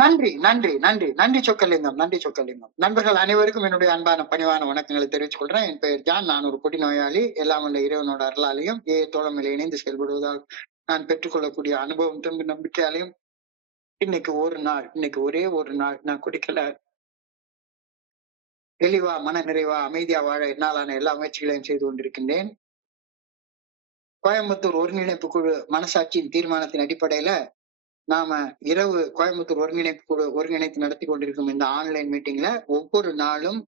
நன்றி, நன்றி, நன்றி, நன்றி சொக்கலிங்கம், நன்றி சொக்கலிங்கம். நண்பர்கள் அனைவருக்கும் என்னுடைய அன்பான பணிவான வணக்கங்களை தெரிவித்துக் கொள்றேன். என் பெயர் ஜான். நான் ஒரு கொடி நோயாளி. எல்லாம் வல்ல இறைவனோட அருளாலையும் தோழமையில இணைந்து செயல்படுவதால் நான் பெற்றுக்கொள்ளக்கூடிய அனுபவம் திரும்ப நம்பிக்கையாலையும் இன்னைக்கு ஒரு நாள், இன்னைக்கு ஒரே ஒரு நாள் நான் குடிக்கல, தெளிவா, மன நிறைவா, அமைதியா வாழ என்னாலான எல்லா முயற்சிகளையும் செய்து கொண்டிருக்கின்றேன். கோயம்புத்தூர் ஒருங்கிணைப்பு குழு மனசாட்சியின் தீர்மானத்தின் அடிப்படையில நாம இரவு கோயம்புத்தூர் ஒருங்கிணைப்பு குழு ஒருங்கிணைத்து நடத்தி கொண்டிருக்கும் இந்த ஆன்லைன் மீட்டிங்ல ஒவ்வொரு நாளும்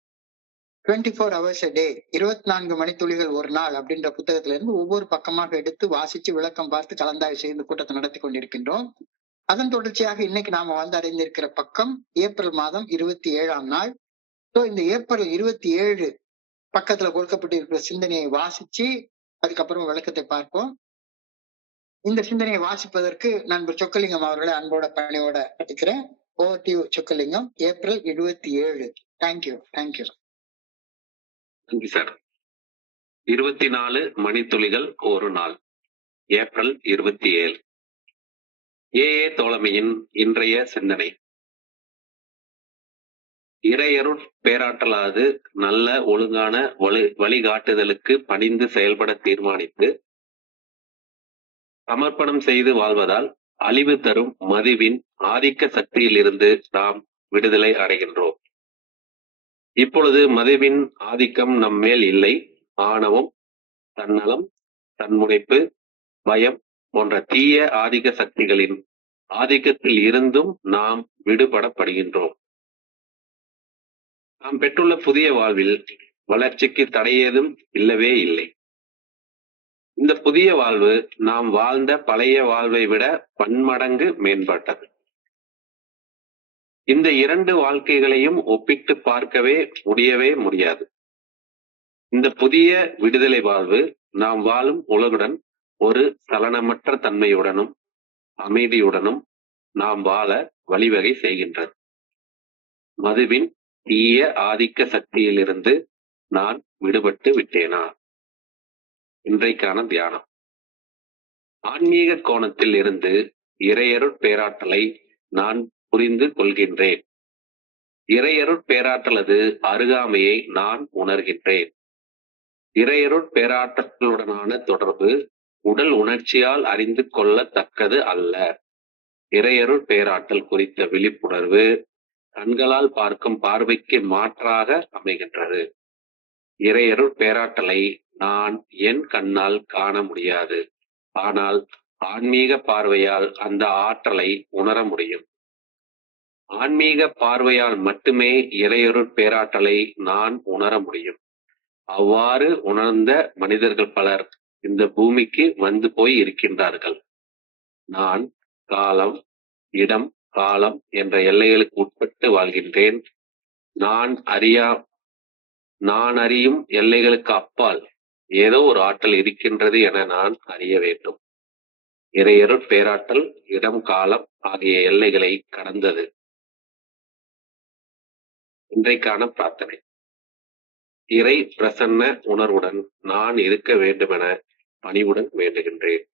24 hours a day, 24 மணித்துளிகள் ஒரு நாள் அப்படின்ற புத்தகத்துல இருந்து ஒவ்வொரு பக்கமாக எடுத்து வாசிச்சு விளக்கம் பார்த்து கலந்தாய்வு செய்து கூட்டத்தை நடத்தி கொண்டிருக்கின்றோம். அதன் தொடர்ச்சியாக இன்னைக்கு நாம வந்து அடைந்திருக்கிற பக்கம் ஏப்ரல் மாதம் 27ஆம் நாள். இந்த ஏப்ரல் 27 பக்கத்துல கொடுக்கப்பட்டிருக்கிற சிந்தனையை வாசிச்சு அதுக்கப்புறம் விளக்கத்தை பார்ப்போம். இந்த சிந்தனையை வாசிப்பதற்கு நண்பர் சொக்கலிங்கம் அவர்களை அன்போட பணியோட அழைக்கிறேன். Over to you Chockalingam. April 27. Thank you, thank you. நன்றி சார். 24 மணித்துளிகள் ஒரு நாள், ஏப்ரல் 27. தோழமையின் இன்றைய சிந்தனை. இறையருட் பேராற்றலாது நல்ல ஒழுங்கான வழிகாட்டுதலுக்கு பணிந்து செயல்பட தீர்மானித்து சமர்ப்பணம் செய்து வாழ்வதால் அழிவு தரும் மதுவின் ஆதிக்க சக்தியில் இருந்து நாம் விடுதலை அடைகின்றோம். இப்பொழுது மதுவின் ஆதிக்கம் நம் மேல் இல்லை. ஆணவம், தன்னலம், தன்முனைப்பு, பயம் போன்ற தீய ஆதிக்க சக்திகளின் ஆதிக்கத்தில் இருந்தும் நாம் விடுபடப்படுகின்றோம். நாம் பெற்றுள்ள புதிய வாழ்வில் வளர்ச்சிக்கு தடையேதும் இல்லவே இல்லை. இந்த புதிய வாழ்வு நாம் வாழ்ந்த பழைய வாழ்வை விட பன்மடங்கு மேம்பட்டது. இந்த இரண்டு வாழ்க்கைகளையும் ஒப்பிட்டு பார்க்கவே முடியாது. இந்த புதிய விடுதலை வாழ்வு நாம் வாழும் உலகுடன் ஒரு சலனமற்ற தன்மையுடனும் அமைதியுடனும் நாம் வாழ வழிவகை செய்கின்றது. மதுவின் தீய ஆதிக்க சக்தியிலிருந்து நான் விடுபட்டு விட்டேனா? இன்றைக்கான தியானம். ஆன்மீக கோணத்தில் இருந்து இறையருட் பேராற்றலை நான் புரிந்து கொள்கின்றேன். இறையருட் பேராற்றலது அருகாமையை நான் உணர்கின்றேன். இறையருட் பேராற்றலுடனான தொடர்பு உடல் உணர்ச்சியால் அறிந்து கொள்ளத்தக்கது அல்ல. இறையருட் பேராற்றல் குறித்த விழிப்புணர்வு கண்களால் பார்க்கும் பார்வைக்கு மாற்றாக அமைகின்றது. இறையருட் பேராற்றலை நான் என் கண்ணால் காண முடியாது. ஆனால் ஆன்மீக பார்வையால் அந்த ஆற்றலை உணர முடியும். ஆன்மீக பார்வையால் மட்டுமே இறையருட் பேராற்றலை நான் உணர முடியும். அவ்வாறு உணர்ந்த மனிதர்கள் பலர் இந்த பூமிக்கு வந்து போய் இருக்கின்றார்கள். நான் காலம், இடம், காலம் என்ற எல்லைகளுக்கு உட்பட்டு வாழ்கின்றேன். நான் அறியும் எல்லைகளுக்கு அப்பால் ஏதோ ஒரு ஆற்றல் இருக்கின்றது என நான் அறிய வேண்டும். இறையருட் பேராற்றல் இடம், காலம் ஆகிய எல்லைகளை கடந்தது. இன்றைக்கான பிரார்த்தனை. இறை பிரசன்ன உணர்வுடன் நான் இருக்க வேண்டுமென பணிவுடன் வேண்டுகின்றேன்.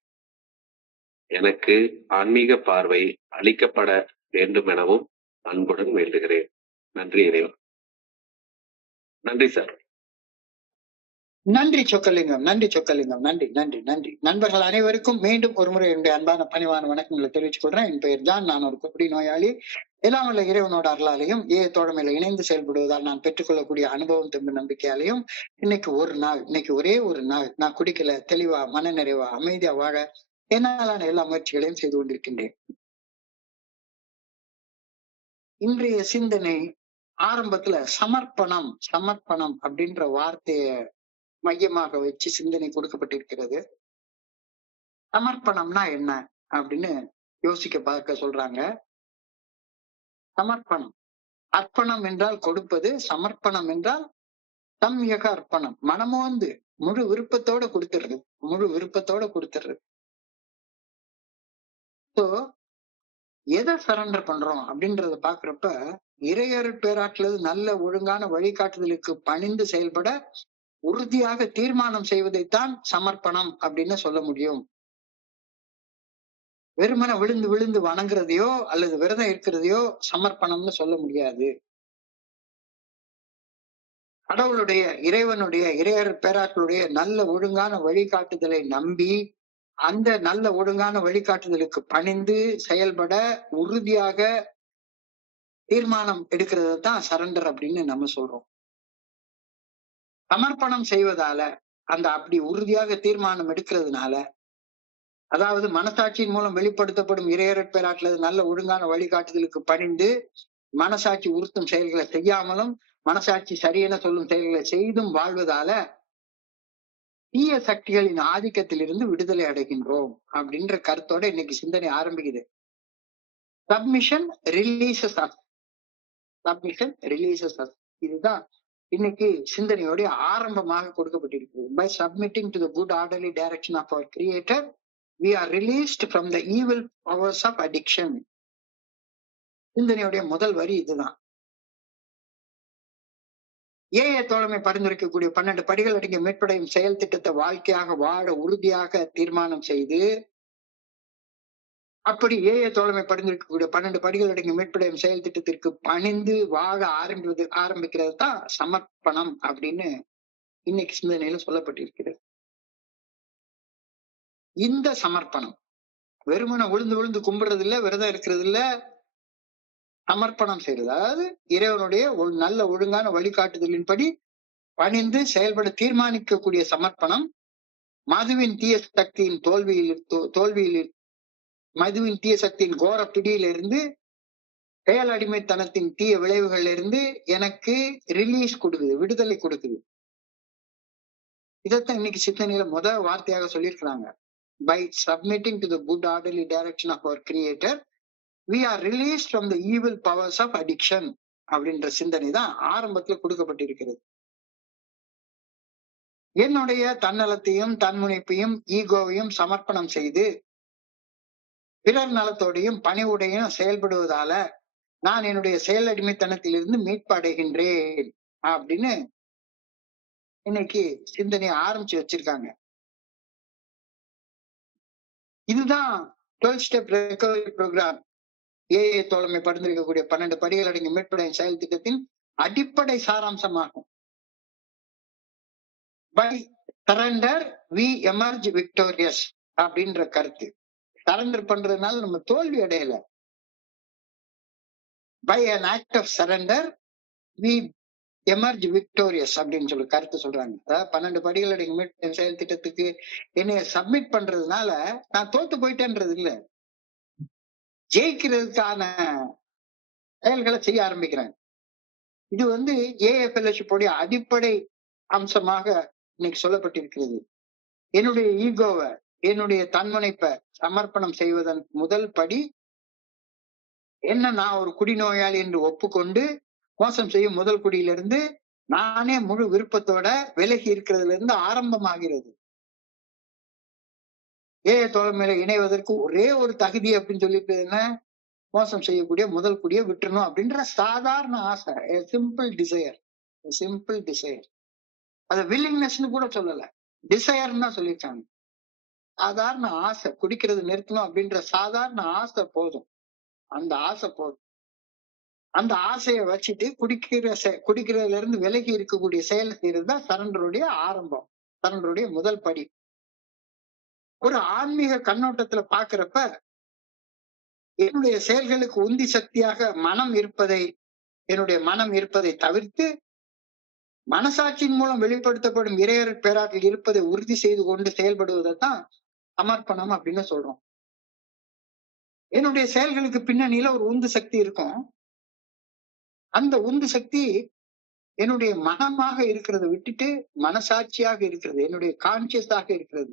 எனக்கு ஆன்மீக பார்வை அளிக்கப்பட வேண்டுமெனவும் அன்புடன் வேண்டுகிறேன். நன்றி இறைவன். நன்றி சார். நன்றி சொக்கலிங்கம், நன்றி சொக்கலிங்கம், நன்றி, நன்றி, நன்றி. நண்பர்கள் அனைவருக்கும் மீண்டும் ஒரு முறை என்னுடைய அன்பான பணிவான வணக்கங்களை தெரிவித்துக் கொள்றேன். என் பெயர் ஜான். நான் ஒரு கொடி நோயாளி. எல்லாம் வல்ல இறைவனோட அருளாலையும் தோழமையில இணைந்து செயல்படுவதால் நான் பெற்றுக்கொள்ளக்கூடிய அனுபவம் திரும்ப நம்பிக்கையாலையும் இன்னைக்கு ஒரு நாள், இன்னைக்கு ஒரே ஒரு நாள் நான் குடிக்கல, தெளிவா, மன நிறைவா, அமைதியா வாழ என்னாலான எல்லா முயற்சிகளையும் செய்து கொண்டிருக்கின்றேன். இன்றைய சிந்தனை ஆரம்பத்துல சமர்ப்பணம் சமர்ப்பணம் அப்படின்ற வார்த்தைய மையமாக வச்சு சிந்தனை கொடுக்கப்பட்டிருக்கிறது. சமர்ப்பணம்னா என்ன அப்படின்னு யோசிக்க பார்க்க சொல்றாங்க. சமர்ப்பணம், அர்ப்பணம் என்றால் கொடுப்பது, சமர்ப்பணம் என்றால் சம்யக அர்ப்பணம், மனமோந்து முழு விருப்பத்தோட கொடுத்துடுறது, முழு விருப்பத்தோட கொடுத்துடுறது. எதை சரண்டர் பண்றோம் அப்படின்றத பாக்குறப்ப இறையருட் பேராற்றல் நல்ல ஒழுங்கான வழிகாட்டுதலுக்கு பணிந்து செயல்பட உறுதியாக தீர்மானம் செய்வதைத்தான் சமர்ப்பணம் அப்படின்னு சொல்ல முடியும். வெறுமனே விழுந்து விழுந்து வணங்குறதையோ அல்லது விரதம் இருக்கிறதையோ சமர்ப்பணம்னு சொல்ல முடியாது. கடவுளுடைய, இறைவனுடைய, இறையர் பேராக்களுடைய நல்ல ஒழுங்கான வழிகாட்டுதலை நம்பி அந்த நல்ல ஒழுங்கான வழிகாட்டுதலுக்கு பணிந்து செயல்பட உறுதியாக தீர்மானம் எடுக்கிறது தான் சரண்டர் அப்படின்னு நம்ம சொல்றோம். சமர்ப்பணம் செய்வதால, அந்த அப்படி உறுதியாக தீர்மானம் எடுக்கிறதுனால, அதாவது மனசாட்சியின் மூலம் வெளிப்படுத்தப்படும் இறையறற் பேராற்றல் நல்ல ஒழுங்கான வழிகாட்டுதலுக்கு பணிந்து மனசாட்சி உறுத்தும் செயல்களை செய்யாமலும் மனசாட்சி சரியென சொல்லும் செயல்களை செய்தும் வாழ்வதால தீய சக்திகளின் ஆதிக்கத்திலிருந்து விடுதலை அடைகின்றோம் அப்படின்ற கருத்தோட இன்னைக்கு சிந்தனை ஆரம்பிக்குது. Submission releases us. Submission releases us. இதுதான் இன்னைக்கு சிந்தனையோடைய ஆரம்பமாக கொடுக்கப்பட்டிருக்கு. By submitting to the good orderly direction of our creator we are released from the evil powers of addiction. சிந்தனையுடைய முதல் வரி இதுதான். ஏஏ தோழமை பரிந்துரைக்கக்கூடிய 12 படிகள் அடங்கிய மீட்படையும் செயல் திட்டத்தை வாழ்க்கையாக வாழ உறுதியாக தீர்மானம் செய்து, அப்படி ஏஏ தோழமை பரிந்துரைக்கக்கூடிய 12 படிகள் அடங்கிய மீட்படையும் செயல் திட்டத்திற்கு பணிந்து வாழ ஆரம்பிக்கிறது தான் சமர்ப்பணம் அப்படின்னு இன்னைக்கு சிந்தனையில சொல்லப்பட்டிருக்கிறது. இந்த சமர்ப்பணம் வெறுமனை விழுந்து விழுந்து கும்பிடுறது இல்ல, விரதம் இருக்கிறது இல்ல, சமர்ப்பணம் செய்யறது. அதாவது இறைவனுடைய ஒரு நல்ல ஒழுங்கான வழிகாட்டுதலின்படி பணிந்து செயல்பட தீர்மானிக்கக்கூடிய சமர்ப்பணம் மதுவின் தீய சக்தியின் தோல்வியில் மதுவின் தீய சக்தியின் கோர பிடியிலிருந்து, செயல் அடிமைத்தனத்தின் தீய விளைவுகள்ல இருந்து எனக்கு ரிலீஸ் கொடுக்குது, விடுதலை கொடுக்குது. இதைத்தான் இன்னைக்கு சிந்தனையில முதல் வார்த்தையாக சொல்லியிருக்கிறாங்க. By submitting to the good orderly direction of our creator, we are released from the evil powers of addiction அப்படின்ற சிந்தனை தான் ஆரம்பத்துல கொடுக்கப்பட்டிருக்கிறது. என்னுடைய தன்னலத்தையும் தன்முனைப்பையும் ஈகோவையும் சமர்ப்பணம் செய்து பிறர் நலத்தோடையும் பணிவுடையும் செயல்படுவதால நான் என்னுடைய செயல் அடிமைத்தனத்திலிருந்து மீட்பு அடைகின்றேன் அப்படின்னு இன்னைக்கு சிந்தனையை ஆரம்பிச்சு வச்சிருக்காங்க. இதுதான் 12 ஸ்டெப் ரெக்கவரி ப்ரோக்ராம், ஏஏ தோழமை பரிந்துரைக்கக்கூடிய 12 படிகள் அடங்கிய மீட்படையும் செயல் திட்டத்தின் அடிப்படை சாராம்சமாகும். By surrender we emerge victorious அப்படின்ற கருத்து. சரண்டர் பண்றதுனால நம்ம தோல்வி அடையல. By an act of surrender we emerge victorious அப்படின்னு சொல்லி கருத்து சொல்றாங்க. அதாவது 12 படிகள் அடங்கிய மீட்பு செயல் திட்டத்துக்கு என்னைய சப்மிட் பண்றதுனால நான் தோத்து போயிட்டேன்றது இல்ல, ஜெயிக்கிறதுக்கான செயல்களை செய்ய ஆரம்பிக்கிறேன். இது ஏஏ ஃபெல்லோஷிப் உடைய அடிப்படை அம்சமாக இன்னைக்கு சொல்லப்பட்டிருக்கிறது. என்னுடைய ஈகோவை, என்னுடைய தன்முனைப்பை சமர்ப்பணம் செய்வதன் முதல் படி என்ன, நான் ஒரு குடிநோயாளி என்று ஒப்புக்கொண்டு மோசம் செய்யும் முதல் குடியிலிருந்து நானே முழு விருப்பத்தோட விலகி இருக்கிறதுல இருந்து ஆரம்பமாகிறது. ஏஏ தோழமையில இணைவதற்கு ஒரே ஒரு தகுதி அப்படின்னு சொல்லிட்டு என்ன, மோசம் செய்யக்கூடிய முதல் குடியை விட்டுறணும் அப்படின்ற சாதாரண ஆசை, சிம்பிள் டிசையர். சிம்பிள் டிசையர், அது வில்லிங்னஸ்னு கூட சொல்லல, டிசையர்னு தான் சொல்லியிருக்காங்க. சாதாரண ஆசை, குடிக்கிறது நிறுத்தணும் அப்படின்ற சாதாரண ஆசை போதும். அந்த ஆசை போதும். அந்த ஆசையை வச்சுட்டு குடிக்கிறதுல இருந்து விலகி இருக்கக்கூடிய செயல் செய்யறது தான் சரண்டருடைய ஆரம்பம், சரண்டருடைய முதல் படி. ஒரு ஆன்மீக கண்ணோட்டத்துல பாக்குறப்ப என்னுடைய செயல்களுக்கு உந்தி சக்தியாக என்னுடைய மனம் இருப்பதை தவிர்த்து மனசாட்சியின் மூலம் வெளிப்படுத்தப்படும் இறையர் பேராற்றல் இருப்பதை உறுதி செய்து கொண்டு செயல்படுவதைத்தான் சமர்ப்பணம் அப்படின்னு சொல்றோம். என்னுடைய செயல்களுக்கு பின்னணியில ஒரு உந்து சக்தி இருக்கும். அந்த உந்து சக்தி என்னுடைய மனமாக இருக்கிறத விட்டுட்டு மனசாட்சியாக இருக்கிறது, என்னுடைய கான்சியஸாக இருக்கிறது,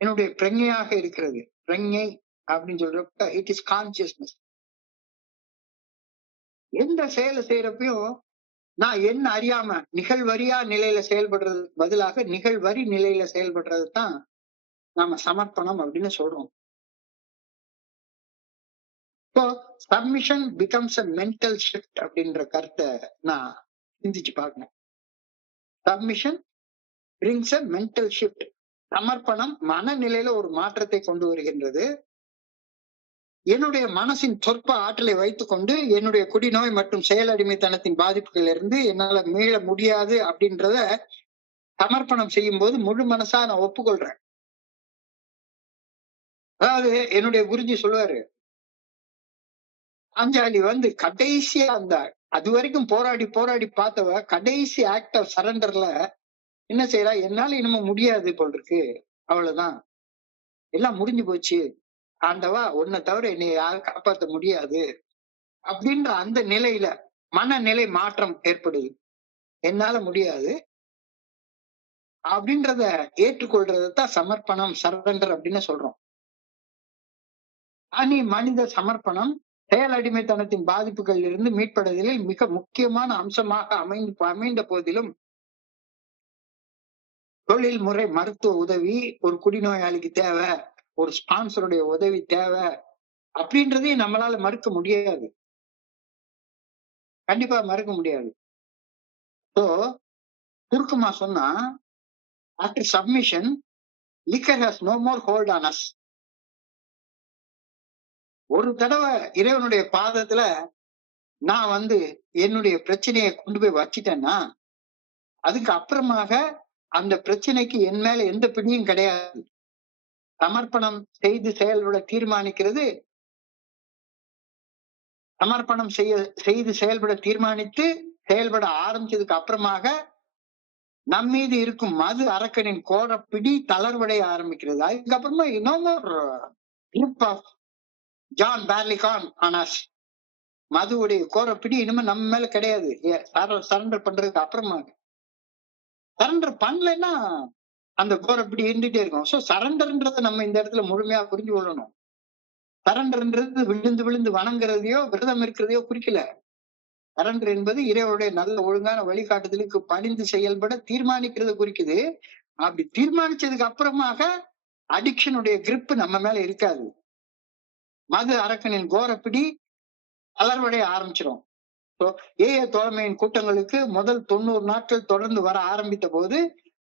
என்னுடைய பிரஞையாக இருக்கிறது. பிரஞை அப்படின்னு சொல்றப்ப இட் இஸ் கான்சியஸ்னஸ். எந்த செயலை செய்யறப்பையும் நான் என்ன அறியாம நிகழ்வரியா நிலையில செயல்படுறது பதிலாக நிகழ்வரி நிலையில செயல்படுறது தான் நாம சமர்ப்பணம் அப்படின்னு சொல்றோம். இப்போ submission becomes a mental shift அப்படின்ற கருத்தை நான் சிந்திச்சு பார்க்கணும். Submission brings a mental shift. சமர்ப்பணம் மனநிலையில ஒரு மாற்றத்தை கொண்டு வருகின்றது. என்னுடைய மனசின் சொற்ப ஆற்றலை வைத்துக்கொண்டு என்னுடைய குடிநோய் மற்றும் செயலடிமைத்தனத்தின் பாதிப்புகள் இருந்து என்னால மீள முடியாது அப்படின்றத சமர்ப்பணம் செய்யும் போது முழு மனசா நான் ஒப்புக்கொள்றேன். அதாவது என்னுடைய குருஜி சொல்லுவாரு, பாஞ்சாலி வந்து கடைசியா அந்த அது வரைக்கும் போராடி போராடி பார்த்தவ கடைசி ஆக்ட் ஆஃப் சரண்டர்ல என்ன செய்யறா, என்னால இனிமே முடியாது போல் இருக்கு, அவ்வளவுதான், எல்லாம் முடிஞ்சு போச்சு, ஆண்டவா உன்னை தவிர என்னை யாரும் காப்பாற்ற முடியாது அப்படின்ற அந்த நிலையில மனநிலை மாற்றம் ஏற்படுது. என்னால முடியாது அப்படின்றத ஏற்றுக்கொள்றதுதான் சமர்ப்பணம், சரண்டர் அப்படின்னு சொல்றோம். தனி மனித சமர்ப்பணம் செயல் அடிமைத்தனத்தின் பாதிப்புகளில் இருந்து மீட்படுதலில் மிக முக்கியமான அம்சமாக அமைந்த போதிலும் தொழில் முறை மருத்துவ உதவி ஒரு குடிநோயாளிக்கு தேவை, ஒரு ஸ்பான்சருடைய உதவி தேவை அப்படின்றதையும் நம்மளால மறுக்க முடியாது, கண்டிப்பா மறுக்க முடியாது. சோ சுருக்கமா சொன்னா, after submission liquor has no more hold on us. ஒரு தடவை இறைவனுடைய பாதத்துல நான் வந்து என்னுடைய பிரச்சனையை கொண்டு போய் வச்சிட்டேன்னா அதுக்கு அப்புறமாக அந்த பிரச்சனைக்கு என் மேல எந்த பிடியும் கிடையாது. சமர்ப்பணம் செய்து செயல்பட தீர்மானிக்கிறது, சமர்ப்பணம் செய்து செயல்பட தீர்மானித்து செயல்பட ஆரம்பிச்சதுக்கு அப்புறமாக நம் மீது இருக்கும் மது அரக்கனின் கோரப்பிடி தளர்வடைய ஆரம்பிக்கிறது. அதுக்கப்புறமா குரூப் ஆஃப் ஜான் பார்லிகான் ஆனாஸ், மதுவுடைய கோரப்பிடி இனிமே நம்ம மேல கிடையாது. சரண்டர் பண்றதுக்கு அப்புறமா சரண்டர் பண்ணலைன்னா அந்த கோரப்பிடி இருந்துட்டே இருக்கும். சோ சரண்டர்ன்றதை நம்ம இந்த இடத்துல முழுமையா புரிஞ்சு கொள்ளணும். சரண்டர்ன்றது விழுந்து விழுந்து வணங்குறதையோ விரதம் இருக்கிறதையோ குறிக்கல. சரண்டர் என்பது இறைவனுடைய நல்ல ஒழுங்கான வழிகாட்டுதலுக்கு பணிந்து செயல்பட தீர்மானிக்கிறத குறிக்குது. அப்படி தீர்மானிச்சதுக்கு அப்புறமாக அடிக்ஷனுடைய கிரிப் நம்ம மேல இருக்காது. மது அரக்கனின் கோரப்பிடி தளர்வடைய ஆரம்பிச்சிடும். ஏஏ தோழமையின் கூட்டங்களுக்கு முதல் 90 நாட்கள் தொடர்ந்து வர ஆரம்பித்த போது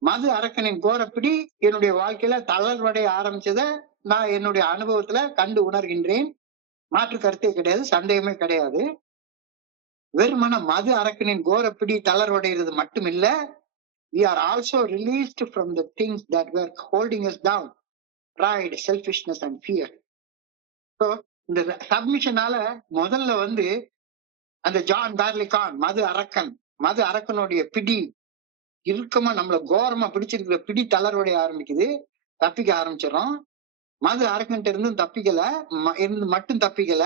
மது அரக்கனின் கோரப்பிடி என்னுடைய வாழ்க்கையில தளர்வடைய ஆரம்பிச்சத நான் என்னுடைய அனுபவத்துல கண்டு உணர்கின்றேன். மாற்று கருத்தே கிடையாது, சந்தேகமே கிடையாது. வெறுமன மது அரக்கனின் கோரப்பிடி தளர்வடைகிறது மட்டுமில்ல, we are also released from the things that were holding us down, pride, selfishness and fear. So இந்த சப்மிஷனால முதல்ல வந்து அந்த ஜான் பார்லிகான் மது அரக்கனுடைய பிடி இறுக்கமா நம்மள கோரமா பிடிச்சிருக்கிற பிடி தளர்வடைய ஆரம்பிக்குது, தப்பிக்க ஆரம்பிச்சிடறோம். மது அரக்கன்ட்ட இருந்தும் தப்பிக்கல, இருந்து மட்டும் தப்பிக்கல,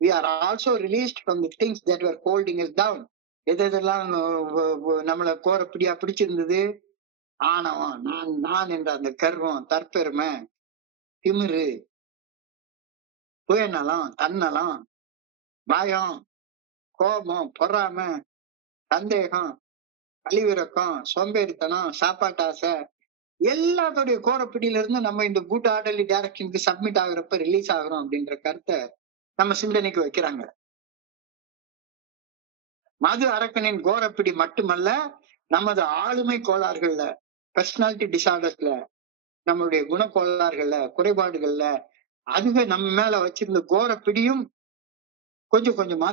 we are also released from the things that were holding us down. எதெல்லாம் நம்மள கோரப்பிடியா பிடிச்சிருந்தது, ஆணவம், நான் என்ற அந்த கர்வம், தற்பெருமை, திமிரு, சுயநலம், தன்னலம், பயம், கோபம், பொறாமை, சந்தேகம், அழிவிறக்கம், சோம்பேறித்தனம், சாப்பாட்டு ஆசை, எல்லாத்தோடைய கோரப்பிடியில இருந்து நம்ம இந்த குட் ஆர்டர்லி டைரக்ஷனுக்கு சப்மிட் ஆகுறப்ப ரிலீஸ் ஆகுறோம் அப்படின்ற கருத்தை நம்ம சிந்தனைக்கு வைக்கிறாங்க. மது அரக்கனின் கோரப்பிடி மட்டுமல்ல, நமது ஆளுமை கோளாறுகள்ல, பர்சனாலிட்டி டிசார்டர்ஸ்ல, நம்மளுடைய குணக்கோளாறுகள்ல, குறைபாடுகள்ல அதுவே நம்ம மேல வச்சிருந்த கோரப்பிடியும் கொஞ்சம் கொஞ்சமா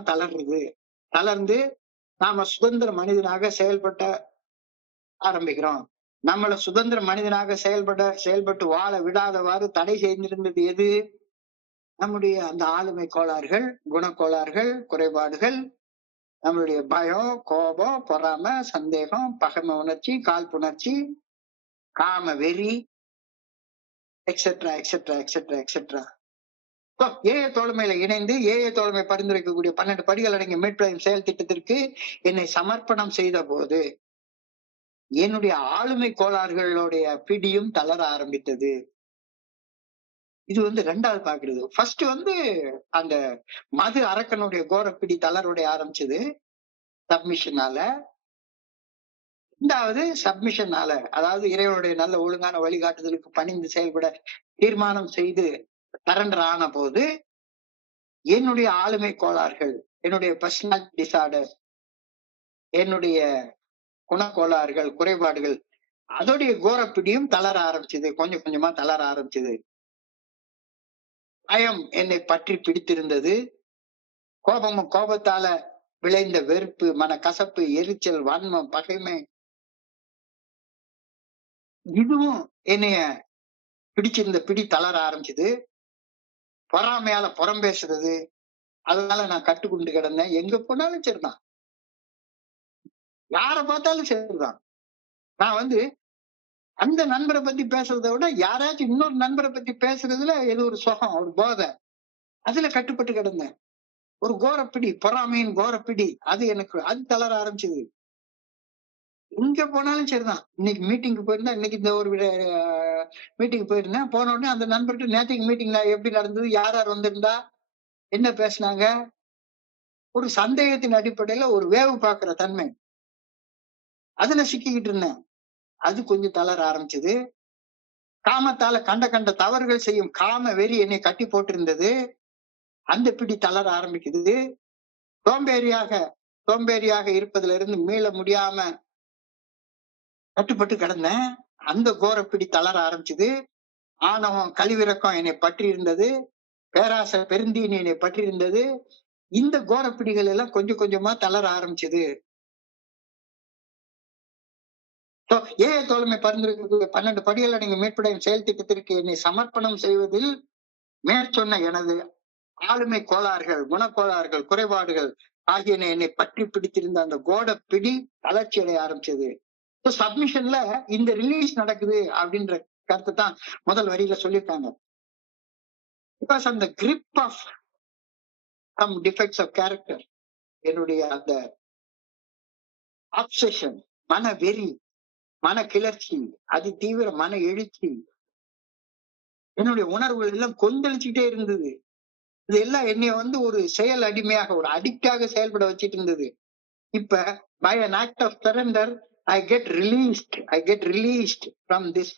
தளர்ந்து நாம சுதந்திர மனிதனாக செயல்பட்ட ஆரம்பிக்கிறோம். நம்மள சுதந்திர மனிதனாக செயல்பட்டு வாழ விடாதவாறு தடை செய்திருந்தது எது? நம்முடைய அந்த ஆளுமை கோளாறுகள், குணக்கோளாறுகள், குறைபாடுகள், நம்மளுடைய பயம், கோபம், பொறாமை, சந்தேகம், பகைமை உணர்ச்சி, காழ்ப்புணர்ச்சி, காம வெறி, etcetera etcetera etcetera etcetera. AA தோழமையில இணைந்து ஏஏ தோழமை பரிந்துரைக்கக்கூடிய 12 படிகள் அடங்கிய மீட்பு செயல் திட்டத்திற்கு என்னை சமர்ப்பணம் செய்த போது என்னுடைய ஆளுமை கோளாறுகளுடைய பிடியும் தளர ஆரம்பித்தது. இது வந்து ரெண்டாவது பாக்குறது. ஃபர்ஸ்ட் வந்து அந்த மது அரக்கனுடைய கோரப்பிடி தளர்வுடைய ஆரம்பிச்சது சப்மிஷனால. ரெண்டாவது சப்மிஷனால, அதாவது இறைவனுடைய நல்ல ஒழுங்கான வழிகாட்டுதலுக்கு பணிந்து செயல்பட தீர்மானம் செய்து சரண்டர் ஆன போது என்னுடைய ஆளுமை கோளாறுகள், என்னுடைய பர்சனாலிட்டி டிசார்டர், என்னுடைய குணக்கோளாறுகள், குறைபாடுகள், அதோடைய கோரப்பிடியும் தளர ஆரம்பிச்சது, கொஞ்சம் கொஞ்சமா தளர ஆரம்பிச்சது. பயம் என்னை பற்றி பிடித்திருந்தது. கோபத்தால விளைந்த வெறுப்பு, மனக்கசப்பு, எரிச்சல், வன்மம், பகைமை, இதுவும் என்னைய பிடிச்சிருந்த பிடி தளர ஆரம்பிச்சது. பொறாமையால புறம் பேசுறது, அதனால நான் கட்டுக்குண்டு கிடந்தேன். எங்க போனாலும் சரிதான், யார பார்த்தாலும் சரிதான். நான் அந்த நண்பரை பத்தி பேசுறதை விட யாராச்சும் இன்னொரு நண்பரை பத்தி பேசுறதுல ஏதோ ஒரு சுகம், ஒரு போதை, அதுல கட்டுப்பட்டு கிடந்தேன். ஒரு கோரப்பிடி, பொறாமையின் கோரப்பிடி, அது தளர ஆரம்பிச்சது. எங்க போனாலும் சரிதான். இன்னைக்கு மீட்டிங்க்கு போயிருந்தா, இன்னைக்கு இந்த ஒரு மீட்டிங் போயிருந்தேன். போன உடனே அந்த நண்பர்கிட்ட நேற்றுக்கு மீட்டிங்ல எப்படி நடந்தது, யார் யார் வந்திருந்தா, என்ன பேசினாங்க, ஒரு சந்தேகத்தின் அடிப்படையில ஒரு வேவு பார்க்கிற தன்மை, அதுல சிக்கிக்கிட்டு இருந்தேன். அது கொஞ்சம் தளர ஆரம்பிச்சது. காமத்தால கண்ட தவறுகள் செய்யும் காம வெறி என்னை கட்டி போட்டிருந்தது. அந்த பிடி தளர ஆரம்பிக்குது. சோம்பேறியாக இருப்பதுல இருந்து மீள முடியாம கட்டுப்பட்டு கிடந்தேன். அந்த கோரப்பிடி தளர ஆரம்பிச்சது. ஆணவம், கழிவிறக்கம் என்னை பற்றி இருந்தது. பேராசை, பெருந்தீனி என்னை பற்றி இருந்தது. இந்த கோரப்பிடிகள் எல்லாம் கொஞ்சம் கொஞ்சமா தளர ஆரம்பிச்சது. ஏன் தோழமை பரிந்துரைக்கிறது, 12 படிகளை நீங்க மீட்படையும் செயல் திட்டத்திற்கு என்னை சமர்ப்பணம் செய்வதில் மேற்சொன்ன எனது ஆளுமை கோளாறுகள், குணக்கோளாறுகள், குறைபாடுகள் ஆகியன என்னை பற்றி பிடித்திருந்த அந்த கோட பிடி தளர்ச்சி அடைய ஆரம்பிச்சது. சப்மிஷன்ல இந்த ரிலீஸ் நடக்குது அப்படின்ற கருத்தை தான் முதல் வரியில சொல்லியிருக்காங்க. பிகாஸ் அந்த grip of some defects of character, என்னுடைய அந்த அப்செஷன், மன வெறி, மன கிளர்ச்சி, அதி தீவிர மன எழுச்சி, என்னுடைய உணர்வுகள் எல்லாம் கொந்தளிச்சுட்டே இருந்தது. இது எல்லாம் என்னைய ஒரு செயல் அடிமையாக, ஒரு அடிக்டாக செயல்பட வச்சிட்டு இருந்தது. இப்ப by an act of surrender I get released from this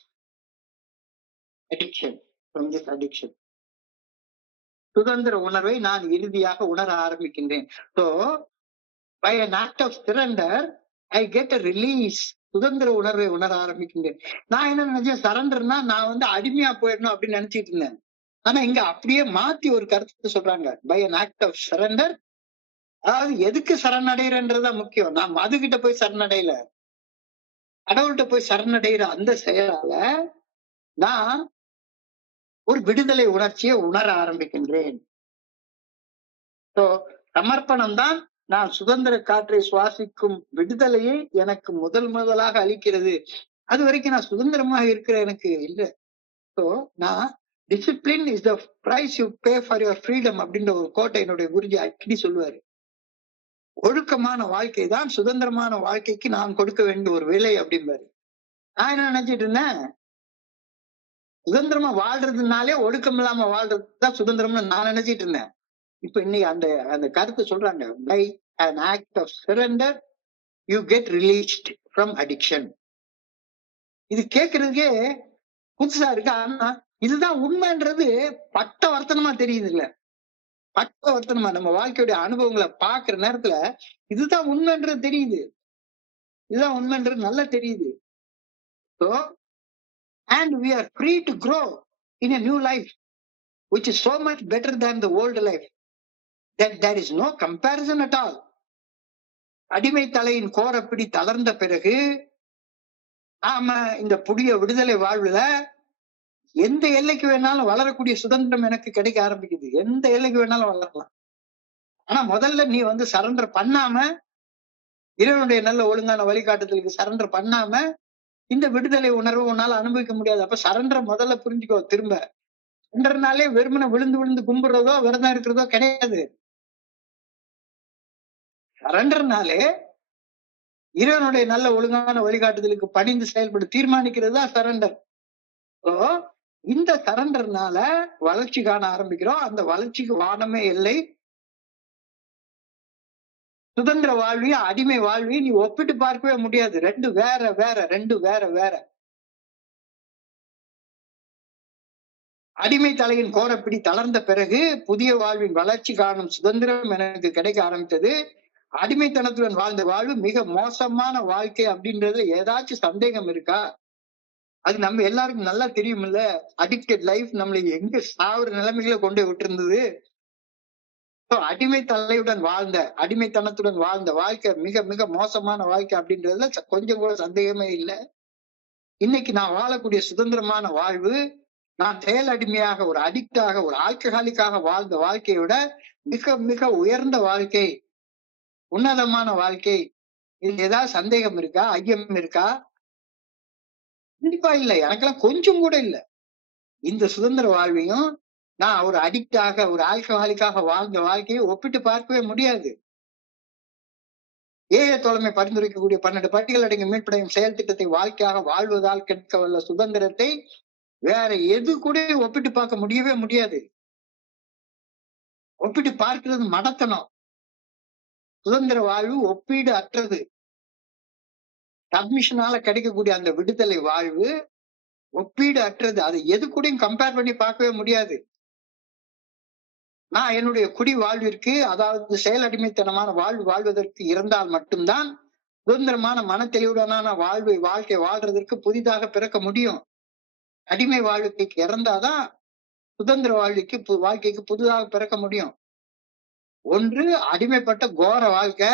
addiction. சுதந்திர உணர்வை நான் இறுதியாக உணர ஆரம்பிக்கின்றேன். So by an act of surrender I get a release. சுதந்திர உணர்வை உணர ஆரம்பிக்கின்றேன். நான் என்ன நினைச்சேன், சரண்டர்னா நான் அடிமையா போயிடணும் அப்படின்னு நினைச்சிட்டு இருந்தேன். ஆனா இங்க அப்படியே மாத்தி ஒரு கருத்து சொல்றாங்க. By an act of surrender, அதாவது எதுக்கு சரணடைறன்றதுதான் முக்கியம். நான் மதுகிட்ட போய் சரணடையில, கடவுள்கிட்ட போய் சரணடைகிற அந்த செயலால நான் ஒரு விடுதலை உணர்ச்சியை உணர ஆரம்பிக்கின்றேன். சமர்ப்பணம் தான் நான் சுதந்திர காற்றை சுவாசிக்கும் விடுதலையை எனக்கு முதலாக அளிக்கிறது. அது வரைக்கும் நான் சுதந்திரமாக இருக்கிற எனக்கு இல்லை. நான் discipline is the price you pay for your freedom அப்படின்ற ஒரு கோட்டை என்னுடைய குருஜி அடிக்கடி சொல்லுவாரு. ஒழுக்கமான வாழ்க்கை தான் சுதந்திரமான வாழ்க்கைக்கு நான் கொடுக்க வேண்டிய ஒரு விலை அப்படிம்பாரு. நான் என்ன நினைச்சிட்டு இருந்தேன், சுதந்திரமா வாழ்றதுனாலே ஒழுக்கம் இல்லாம வாழ்றதுதான் சுதந்திரம்னு நான் நினைச்சிட்டு இருந்தேன். இப்ப இன்னைக்கு அந்த கருத்து சொல்றாங்க, by an act of surrender you get released from addiction. இது கேட்கறதுக்கே புதுசா இருக்கு. ஆனா இதுதான் உண்மைன்றது பட்ட வர்த்தனமா தெரியுது இல்ல, பட்ட வர்த்தனமா நம்ம வாழ்க்கையுடைய அனுபவங்களை பாக்குற நேரத்துல இதுதான் உண்மைன்றது தெரியுது, இதுதான் உண்மைன்றது நல்லா தெரியுது. So and we are free to grow in a new life which is so much better than the old life that there is no comparison at all. அடிமை தலையின் கோரப்பிடி தளர்ந்த பிறகு நாம இந்த புதிய விடுதலை வாழ்வுல எந்த எல்லைக்கு வேணாலும் வளரக்கூடிய சுதந்திரம் எனக்கு கிடைக்க ஆரம்பிக்குது. எந்த எல்லைக்கு வேணாலும் வளரலாம். ஆனா முதல்ல நீ சரண்டர் பண்ணாம, இறைவனுடைய நல்ல ஒழுங்கான வழிகாட்டுதலுக்கு சரண்டர் பண்ணாம இந்த விடுதலை உணர்வு உன்னால அனுபவிக்க முடியாது. அப்ப சரண்டர் முதல்ல புரிஞ்சுக்கோ. திரும்ப சரண்டர்னாலே வெறுமனை விழுந்து விழுந்து கும்பிடுறதோ விரதம் இருக்கிறதோ கிடையாது. சரண்டர்னாலே இறைவனுடைய நல்ல ஒழுங்கான வழிகாட்டுதலுக்கு பணிந்து செயல்பட தீர்மானிக்கிறது தான் சரண்டர். இந்த சரண்டர்னால வளர்ச்சி காண ஆரம்பிக்கிறோம். அந்த வளர்ச்சிக்கு வானமே இல்லை. சுதந்திர வாழ்வையும் அடிமை வாழ்வையும் நீ ஒப்பிட்டு பார்க்கவே முடியாது. ரெண்டு வேற வேற. அடிமை தலையின் கோரப்பிடி தளர்ந்த பிறகு புதிய வாழ்வின் வளர்ச்சி காணும் சுதந்திரம் எனக்கு கிடைக்க ஆரம்பித்தது. அடிமைத்தனத்துடன் வாழ்ந்த வாழ்வு மிக மோசமான வாழ்க்கை அப்படின்றதுல ஏதாச்சும் சந்தேகம் இருக்கா? அது நம்ம எல்லாருக்கும் நல்லா தெரியுமில்ல. அடிக்டட் லைஃப் நம்மளை எங்க சாவுற நிலைமைகளை கொண்டு விட்டு இருந்தது. அடிமை தலையுடன் வாழ்ந்த, அடிமைத்தனத்துடன் வாழ்ந்த வாழ்க்கை மிக மிக மோசமான வாழ்க்கை அப்படின்றதுல கொஞ்சம் கூட சந்தேகமே இல்லை. இன்னைக்கு நான் வாழக்கூடிய சுதந்திரமான வாழ்வு, நான் செயல் அடிமையாக ஒரு அடிக்டாக ஒரு ஆல்கஹாலிக்காக வாழ்ந்த வாழ்க்கையை விட மிக மிக உயர்ந்த வாழ்க்கை, உன்னதமான வாழ்க்கை. இது ஏதாவது சந்தேகம் இருக்கா? ஐயம் இருக்கா? கண்டிப்பா இல்லை. எனக்கெல்லாம் கொஞ்சம் கூட இல்லை. இந்த சுதந்திர வாழ்வையும் நான் ஒரு அடிக்டாக ஒரு ஆல்கஹாலிக்காக வாழ்ந்த வாழ்க்கையை ஒப்பிட்டு பார்க்கவே முடியாது. ஏய தோழமை பரிந்துரைக்கக்கூடிய 12 பட்டியல் அடங்கிய மீட்படையும் செயல் திட்டத்தை வாழ்க்கையாக வாழ்வதால் கிடைக்க வல்ல சுதந்திரத்தை வேற எது கூட ஒப்பிட்டு பார்க்க முடியவே முடியாது. ஒப்பிட்டு பார்க்கிறது மடத்தனம். சுதந்திர வாழ்வு ஒப்பீடு அற்றது. சப்மிஷனால கிடைக்கக்கூடிய அந்த விடுதலை வாழ்வு ஒப்பீடு அற்றது. அதை எது கூடயும் கம்பேர் பண்ணி பார்க்கவே முடியாது. நான் என்னுடைய குடி வாழ்விற்கு, அதாவது செயல் அடிமைத்தனமான வாழ்வு வாழ்வதற்கு இருந்தால் மட்டும்தான் சுதந்திரமான மன தெளிவுடனான வாழ்க்கை வாழ்றதற்கு புதிதாக பிறக்க முடியும். அடிமை வாழ்க்கைக்கு இறந்தாதான் சுதந்திர வாழ்க்கைக்கு புதிதாக பிறக்க முடியும். ஒன்று அடிமைப்பட்ட கோர வாழ்க்கை.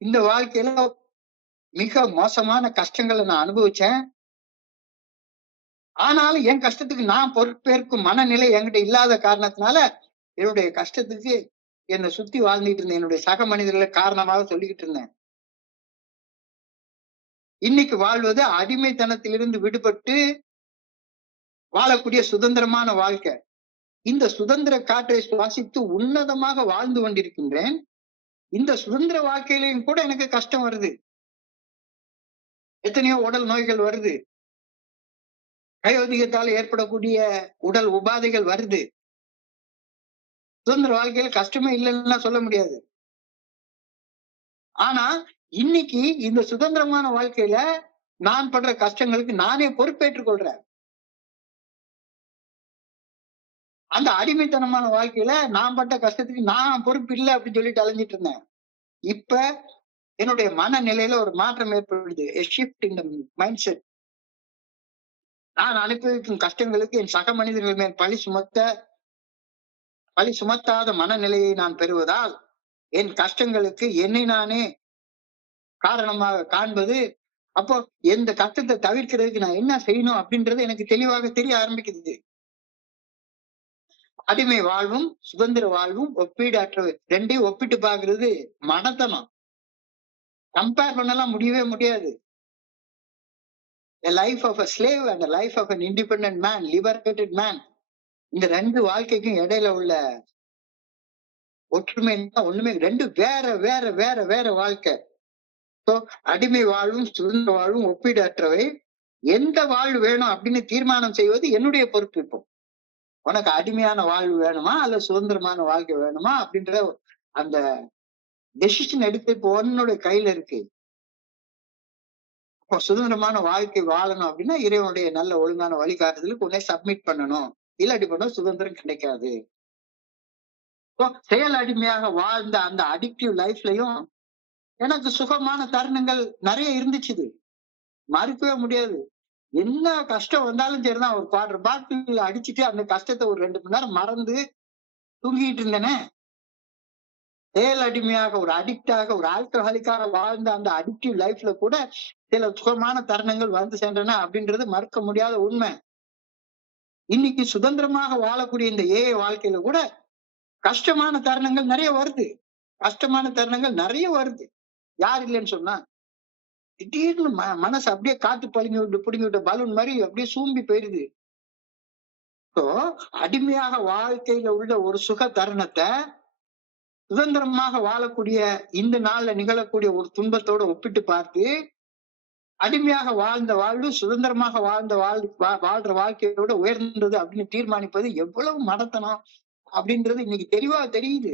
இந்த வாழ்க்கையில மிக மோசமான கஷ்டங்களை நான் அனுபவிச்சேன். ஆனாலும் என் கஷ்டத்துக்கு நான் பொறுப்பேற்கும் மனநிலை என்கிட்ட இல்லாத காரணத்தினால என்னுடைய கஷ்டத்துக்கு என்னை சுத்தி வாழ்ந்துட்டு இருந்தேன். என்னுடைய சக மனிதர்களை காரணமாக சொல்லிக்கிட்டு இருந்தேன். இன்னைக்கு வாழ்வது அடிமைத்தனத்திலிருந்து விடுபட்டு வாழக்கூடிய சுதந்திரமான வாழ்க்கை. இந்த சுதந்திர காற்றை சுவாசித்து உன்னதமாக வாழ்ந்து கொண்டிருக்கின்றேன். இந்த சுதந்திர வாழ்க்கையிலையும் கூட எனக்கு கஷ்டம் வருது. எத்தனையோ உடல் நோய்கள் வருது. வயோதிகத்தால் ஏற்படக்கூடிய உடல் உபாதைகள் வருது. சுதந்திர வாழ்க்கையில கஷ்டமே இல்லைன்னா சொல்ல முடியாது. ஆனா இன்னைக்கு இந்த சுதந்திரமான வாழ்க்கையில நான் படுற கஷ்டங்களுக்கு நானே பொறுப்பேற்றுக் கொள்றேன். அந்த அடிமைத்தனமான வாழ்க்கையில நான் பட்ட கஷ்டத்துக்கு நான் பொறுப்பு இல்லை அப்படின்னு சொல்லிட்டு அலைஞ்சிட்டு இருந்தேன். இப்ப என்னுடைய மனநிலையில ஒரு மாற்றம் ஏற்படுது. A shift in the mindset. நான் அனுபவிக்கும் கஷ்டங்களுக்கு என் சக மனிதர்கள் மேல் பழி சுமத்தாத மனநிலையை நான் பெறுவதால் என் கஷ்டங்களுக்கு என்னை நானே காரணமாக காண்பது. அப்போ எந்த கஷ்டத்தை தவிர்க்கிறதுக்கு நான் என்ன செய்யணும் அப்படின்றது எனக்கு தெளிவாக தெரிய ஆரம்பிக்குது. அடிமை வாழ்வும் சுதந்திர வாழ்வும் ஒப்பீடு அற்றவை. ரெண்டையும் ஒப்பிட்டு பாக்குறது மடத்தனம். கம்பேர் பண்ணலாம் முடியவே முடியாது. A life of a slave and a life of an independent man, liberated man. இந்த ரெண்டு வாழ்க்கைக்கும் இடையில உள்ள ஒற்றுமை ஒண்ணுமே, ரெண்டு வேற வேற வேற வேற வாழ்க்கை. அடிமை வாழ்வும் சுதந்திர வாழ்வும் ஒப்பீடு அற்றவை. எந்த வாழ்வு வேணும் அப்படின்னு தீர்மானம் செய்வது என்னுடைய பொறுப்பு. இப்போ உனக்கு அடிமையான வாழ்வு வேணுமா அல்ல சுதந்திரமான வாழ்க்கை வேணுமா அப்படின்ற அந்த டெசிஷன் எடுத்து இப்போ உன்னுடைய கையில இருக்கு. இப்போ சுதந்திரமான வாழ்க்கை வாழணும் அப்படின்னா இறைவனுடைய நல்ல ஒழுங்கான வழிகாட்டுதலுக்கு உன்னை சப்மிட் பண்ணணும். இல்லாட்டி பண்ண சுதந்திரம் கிடைக்காது. செயல் அடிமையாக வாழ்ந்த அந்த அடிக்டிவ் லைஃப்லயும் எனக்கு சுகமான தருணங்கள் நிறைய இருந்துச்சு. மறுக்கவே முடியாது. என்ன கஷ்டம் வந்தாலும் சரிதான், ஒரு குவார்டர் பாட்டில் அடிச்சுட்டு அந்த கஷ்டத்தை ஒரு 2 மணி நேரம் மறந்து தூங்கிட்டு இருந்தேனே. செயல் அடிமையாக ஒரு அடிக்டாக ஒரு ஆல்கஹாலிக்காக வாழ்ந்த அந்த அடிக்டிவ் லைஃப்ல கூட சில சுகமான தருணங்கள் வந்து சென்றன அப்படின்றது மறுக்க முடியாத உண்மை. இன்னைக்கு சுதந்திரமாக வாழக்கூடிய இந்த வாழ்க்கையில கூட கஷ்டமான தருணங்கள் நிறைய வருது. யார் இல்லைன்னு சொன்னா? திடீர்னு மனசு அப்படியே காத்து பிடுங்கி விட்ட பலூன் மாதிரி அப்படியே சூம்பி போயிருது. அடிமையாக வாழ்க்கையில உள்ள ஒரு சுக தருணத்தை சுதந்திரமாக வாழக்கூடிய இந்த நாள்ல நிகழக்கூடிய ஒரு துன்பத்தோட ஒப்பிட்டு பார்த்து அடிமையாக வாழ்ந்த வாழ்வு சுதந்திரமாக வாழ்ற வாழ்க்கையோட உயர்ந்தது அப்படின்னு தீர்மானிப்பது எவ்வளவு மடத்தனம் அப்படின்றது இன்னைக்கு தெளிவா தெரியுது.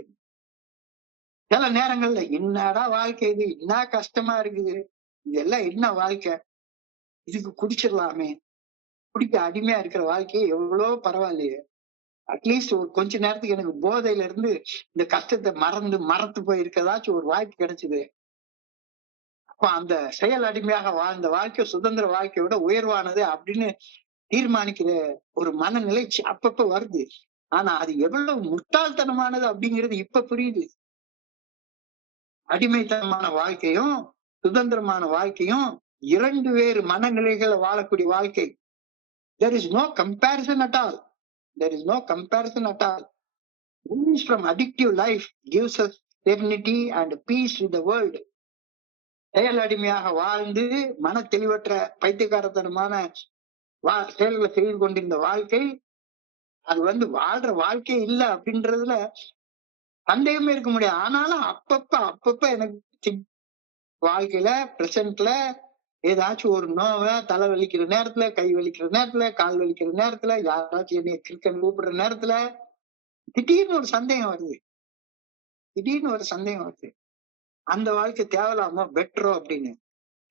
சில நேரங்கள்ல என்னடா வாழ்க்கை இது, என்ன கஷ்டமா இருக்குது, இதெல்லாம் என்ன வாழ்க்கை, இதுக்கு குடிச்சிடலாமே, குடிக்க அடிமையா இருக்கிற வாழ்க்கையே எவ்வளவு பரவாயில்லையே, அட்லீஸ்ட் ஒரு கொஞ்ச நேரத்துக்கு எனக்கு போதையில இருந்து இந்த கஷ்டத்தை மறந்து போயிருக்கதாச்சும் ஒரு வாய்ப்பு கிடைச்சது அப்ப அந்த செயல் அடிமையாக வாழ்ந்த வாழ்க்கை சுதந்திர வாழ்க்கையை விட உயர்வானது அப்படின்னு தீர்மானிக்கிற ஒரு மனநிலை அப்பப்ப வருது. ஆனா அது எவ்வளவு முட்டாள்தனமானது அப்படிங்கிறது இப்ப புரியுது. அடிமைத்தனமான வாழ்க்கையும் சுதந்திரமான வாழ்க்கையும் இரண்டு வேறு மனநிலைகளை வாழக்கூடிய வாழ்க்கை. There is no comparison at all. There is no comparison at all. Release from addictive life gives us serenity and peace with the world. செயல் அடிமையாக வாழ்ந்து மன தெளிவற்ற பைத்தியக்காரத்தனமான செயல்களை செய்து கொண்டிருந்த வாழ்க்கை அது வாழ்ற வாழ்க்கை இல்ல அப்படின்றதுல சந்தேகமே இருக்க முடியாது. ஆனாலும் அப்பப்ப எனக்கு வாழ்க்கையில பிரசன்ட்ல ஏதாச்சும் ஒரு நோவை தலை வலிக்கிற நேரத்துல, கை வலிக்கிற நேரத்துல, கால் வலிக்கிற நேரத்துல, யாராச்சும் என்னைய கிரிக்கெட் கூப்பிடுற நேரத்துல திடீர்னு ஒரு சந்தேகம் வருது. அந்த வாழ்க்கை தேவலாமோ பெட்டரோ அப்படின்னு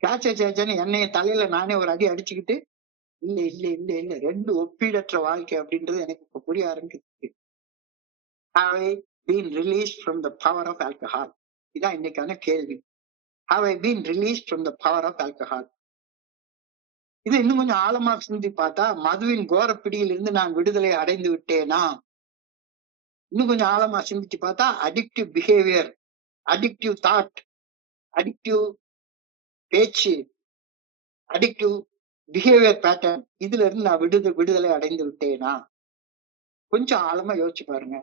சேச்சன்னு என்னைய தலையில நானே ஒரு அடி அடிச்சுக்கிட்டு இல்ல ரெண்டு ஒப்பீடற்ற வாழ்க்கை அப்படின்றது எனக்கு இப்ப புரிய ஆரம்பிச்சு. Have I been released from the power of alcohol? இதான் இன்னைக்கான கேள்வி. Have I been released from the power of alcohol? இது இன்னும் கொஞ்சம் ஆழமா சிந்தி பார்த்தா மதுவின் கோர பிடியிலிருந்து நான் விடுதலை அடைந்து விட்டேனா? இன்னும் கொஞ்சம் ஆழமா சிந்திச்சு பார்த்தா addictive behaviour, addictive thought, addictive பேச்சு, அடிக்டிவ் பிஹேவியர் பேட்டர்ன் இதுல இருந்து நான் விடுதலை அடைந்து விட்டேனா? கொஞ்சம் ஆழமா யோசிச்சு பாருங்க.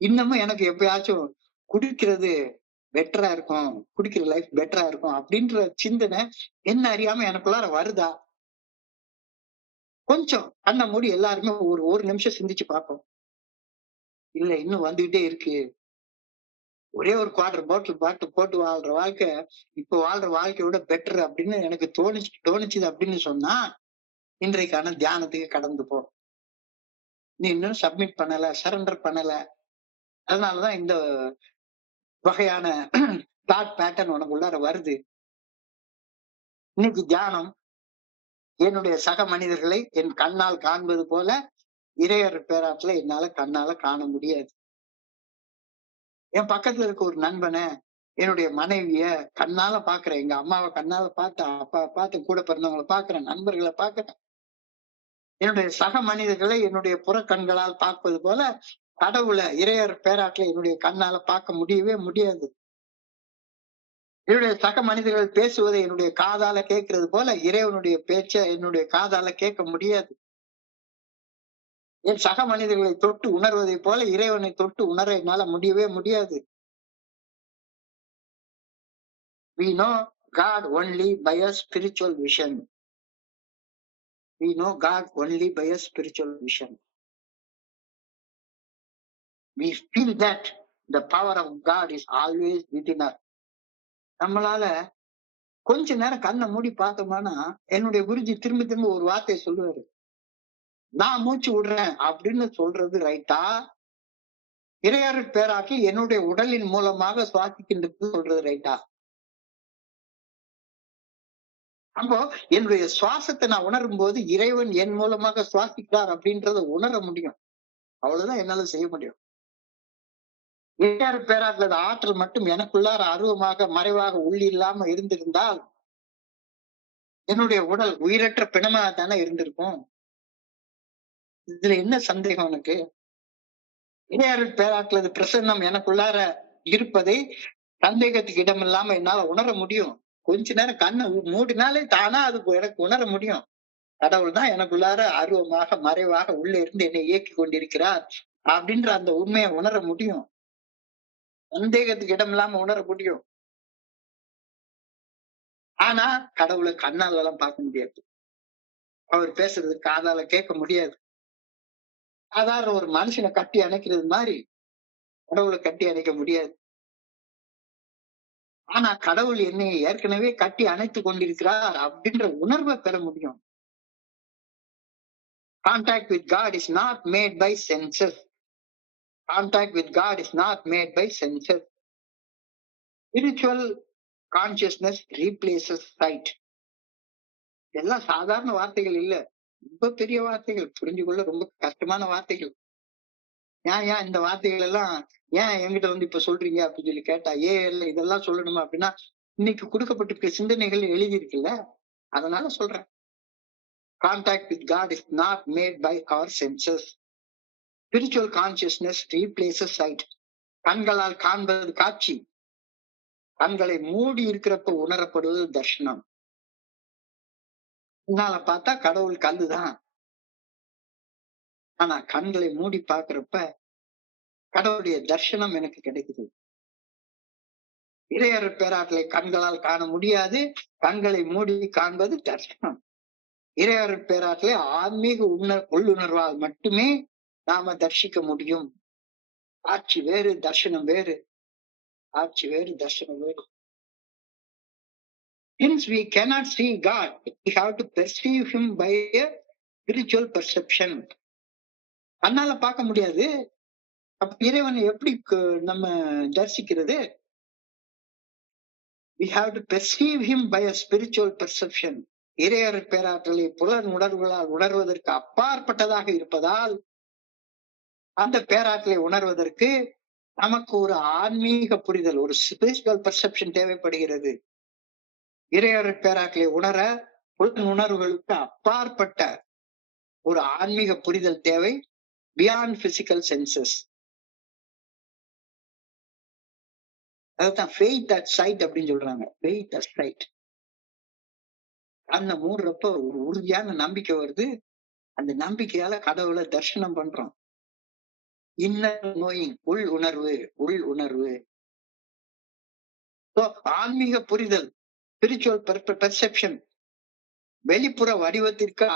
இன்னமும் எனக்கு எப்பயாச்சும் குடிக்கிறது பெட்டரா இருக்கும், குடிக்கிற லைஃப் பெட்டரா இருக்கும் அப்படின்ற சிந்தனை என்ன அறியாம எனக்குள்ளார வருதா? கொஞ்சம் கண்ணை மூடி எல்லாருமே ஒரு நிமிஷம் சிந்திச்சு பார்ப்போம். இல்ல இன்னும் வந்துகிட்டே இருக்கு. ஒரே ஒரு குவார்டர் பாட்டில் போட்டு வாழ்ற வாழ்க்கை இப்ப வாழ்ற வாழ்க்கையோட பெட்டர் அப்படின்னு எனக்கு தோணுச்சுது அப்படின்னு சொன்னா இன்றைக்கான தியானத்துக்கு கடந்து போ. நீ இன்னும் சப்மிட் பண்ணல, சரண்டர் பண்ணல. அதனாலதான் இந்த வகையான தாட் பேட்டர்ன் உனக்கு உள்ளார வருது. இன்னைக்கு தியானம் என்னுடைய சக மனிதர்களை என் கண்ணால் காண்பது போல இறையர் பேராட்டுல என்னால கண்ணால காண முடியாது. என் பக்கத்துல இருக்க ஒரு நண்பனை, என்னுடைய மனைவிய கண்ணால பாக்குறேன், எங்க அம்மாவை கண்ணால பார்த்தேன், அப்பா பார்த்து, கூட பிறந்தவங்களை பாக்குறேன், நண்பர்களை பாக்குறேன். என்னுடைய சக மனிதர்களை என்னுடைய புறக்கண்களால் பார்ப்பது போல கடவுளை இறையர் பேராட்டுல என்னுடைய கண்ணால பார்க்க முடியவே முடியாது. என்னுடைய சக மனிதர்கள் பேசுவதை என்னுடைய காதால கேட்கறது போல இறைவனுடைய பேச்ச என்னுடைய காதால கேட்க முடியாது. என் சக மனிதர்களை தொட்டு உணர்வதை போல இறைவனை தொட்டு உணர என்னால முடியவே முடியாது. We know God only by a spiritual vision. We know God only by a spiritual vision. We feel that the power of God is always within us. நம்மளால கொஞ்ச நேரம் கண்ணை மூடி பார்த்தோம்னா என்னுடைய குருஜி திரும்ப ஒரு வார்த்தையை சொல்லுவாரு. நான் மூச்சு விடுறேன் அப்படின்னு சொல்றது ரைட்டா, இறையாறு பேராட்டில் என்னுடைய உடலின் மூலமாக சுவாசிக்கின்றது சொல்றது ரைட்டா? அப்போ என்னுடைய சுவாசத்தை நான் உணரும் போது இறைவன் என் மூலமாக சுவாசிக்கிறார் அப்படின்றத உணர முடியும். அவ்வளவுதான் என்னால செய்ய முடியும். இறையாறு பேராட்டுல ஆற்றல் மட்டும் எனக்குள்ளார அருவமாக மறைவாக உள்ளில்லாம இருந்திருந்தால் என்னுடைய உடல் உயிரற்ற பிணமாக தானே இருந்திருக்கும். இதுல என்ன சந்தேகம் உனக்கு? இறையாறு பேராட்டுல பிரசன்னம் எனக்குள்ளார இருப்பதை சந்தேகத்துக்கு இடம் இல்லாம என்னால உணர முடியும். கொஞ்ச நேரம் கண்ணை மூடினாலே தானா அது எனக்கு உணர முடியும். கடவுள் தான் எனக்குள்ளார அருவமாக மறைவாக உள்ள இருந்து என்னை இயக்கி கொண்டிருக்கிறார் அப்படின்ற அந்த உண்மையை உணர முடியும். சந்தேகத்துக்கு இடம் இல்லாம உணர முடியும். ஆனா கடவுளை கண்ணால எல்லாம் பார்க்க முடியாது. அவர் பேசுறது காதால கேட்க முடியாது. சாதாரண ஒரு மனுஷனை கட்டி அணைக்கிறது மாதிரி கடவுளை கட்டி அணைக்க முடியாது. ஆனா கடவுள் என்னை ஏற்கனவே கட்டி அணைத்து கொண்டிருக்கிறார் அப்படின்ற உணர்வை பெற முடியும். Contact with God is not made by senses. Contact with God is not made by senses. Spiritual consciousness replaces sight. எல்லாம் சாதாரண வார்த்தைகள் இல்ல, ரொம்ப பெரிய வார்த்தைகள், புரிஞ்சு கொள்ள ரொம்ப கஷ்டமான வார்த்தைகள். ஏன் இந்த வார்த்தைகள் எல்லாம் ஏன் என்கிட்ட இப்ப சொல்றீங்க அப்படின்னு சொல்லி கேட்டா, இல்ல இதெல்லாம் சொல்லணுமா அப்படின்னா, இன்னைக்கு கொடுக்கப்பட்டிருக்க சிந்தனைகள் எழுதியிருக்குல்ல, அதனால சொல்றேன். Contact with God is not made by our senses. Spiritual consciousness replaces sight. கண்களால் காண்பது காட்சி, கண்களை மூடி இருக்கிறப்ப உணரப்படுவது தர்ஷனம். முன்னால பார்த்தா கடவுள் கல்லுதான், ஆனா கண்களை மூடி பாக்குறப்ப கடவுளுடைய தர்ஷனம் எனக்கு கிடைக்குது. இறையர் பேராற்றலை கண்களால் காண முடியாது, கண்களை மூடி காண்பது தர்ஷனம். இறையர் பேராற்றலை ஆன்மீக உள்ளுணர்வால் மட்டுமே நாம தர்ஷிக்க முடியும். ஆட்சி வேறு, தர்ஷனம் வேறு. ஆட்சி வேறு, தர்ஷனம் வேறு. Since we cannot see God, we have to perceive him by a spiritual perception. கண்ணால பார்க்க முடியாது, அப்ப இறைவனை எப்படி நம்ம தரிசிக்கிறது? We have to perceive him by a spiritual perception. இறையர் பேராற்றலை புலன் உணர்வுகளால் உணர்வதற்கு அப்பாற்பட்டதாக இருப்பதால் அந்த பேராற்றலை உணர்வதற்கு நமக்கு ஒரு ஆன்மீக புரிதல், ஒரு ஸ்பிரிச்சுவல் பெர்செப்ஷன் தேவைப்படுகிறது. இறையர் பேராற்றலை உணர புலன் உணர்வுகளுக்கு அப்பாற்பட்ட ஒரு ஆன்மீக புரிதல் தேவை. Beyond physical senses. அதுதான் ஃபெய்த் அட் சைட் அப்படின்னு சொல்றாங்க. Faith at sight. அந்த மூடுறப்ப ஒரு உறுதியான நம்பிக்கை வருது. அந்த நம்பிக்கையால கடவுளை தரிசனம் பண்றோம். இன்னர் நோயிங், உள் உணர்வு, உள் உணர்வு. ஆன்மீக புரிதல், ஸ்பிரிச்சுவல் பெர்செப்ஷன், வெளிப்புற வடிவத்திற்கு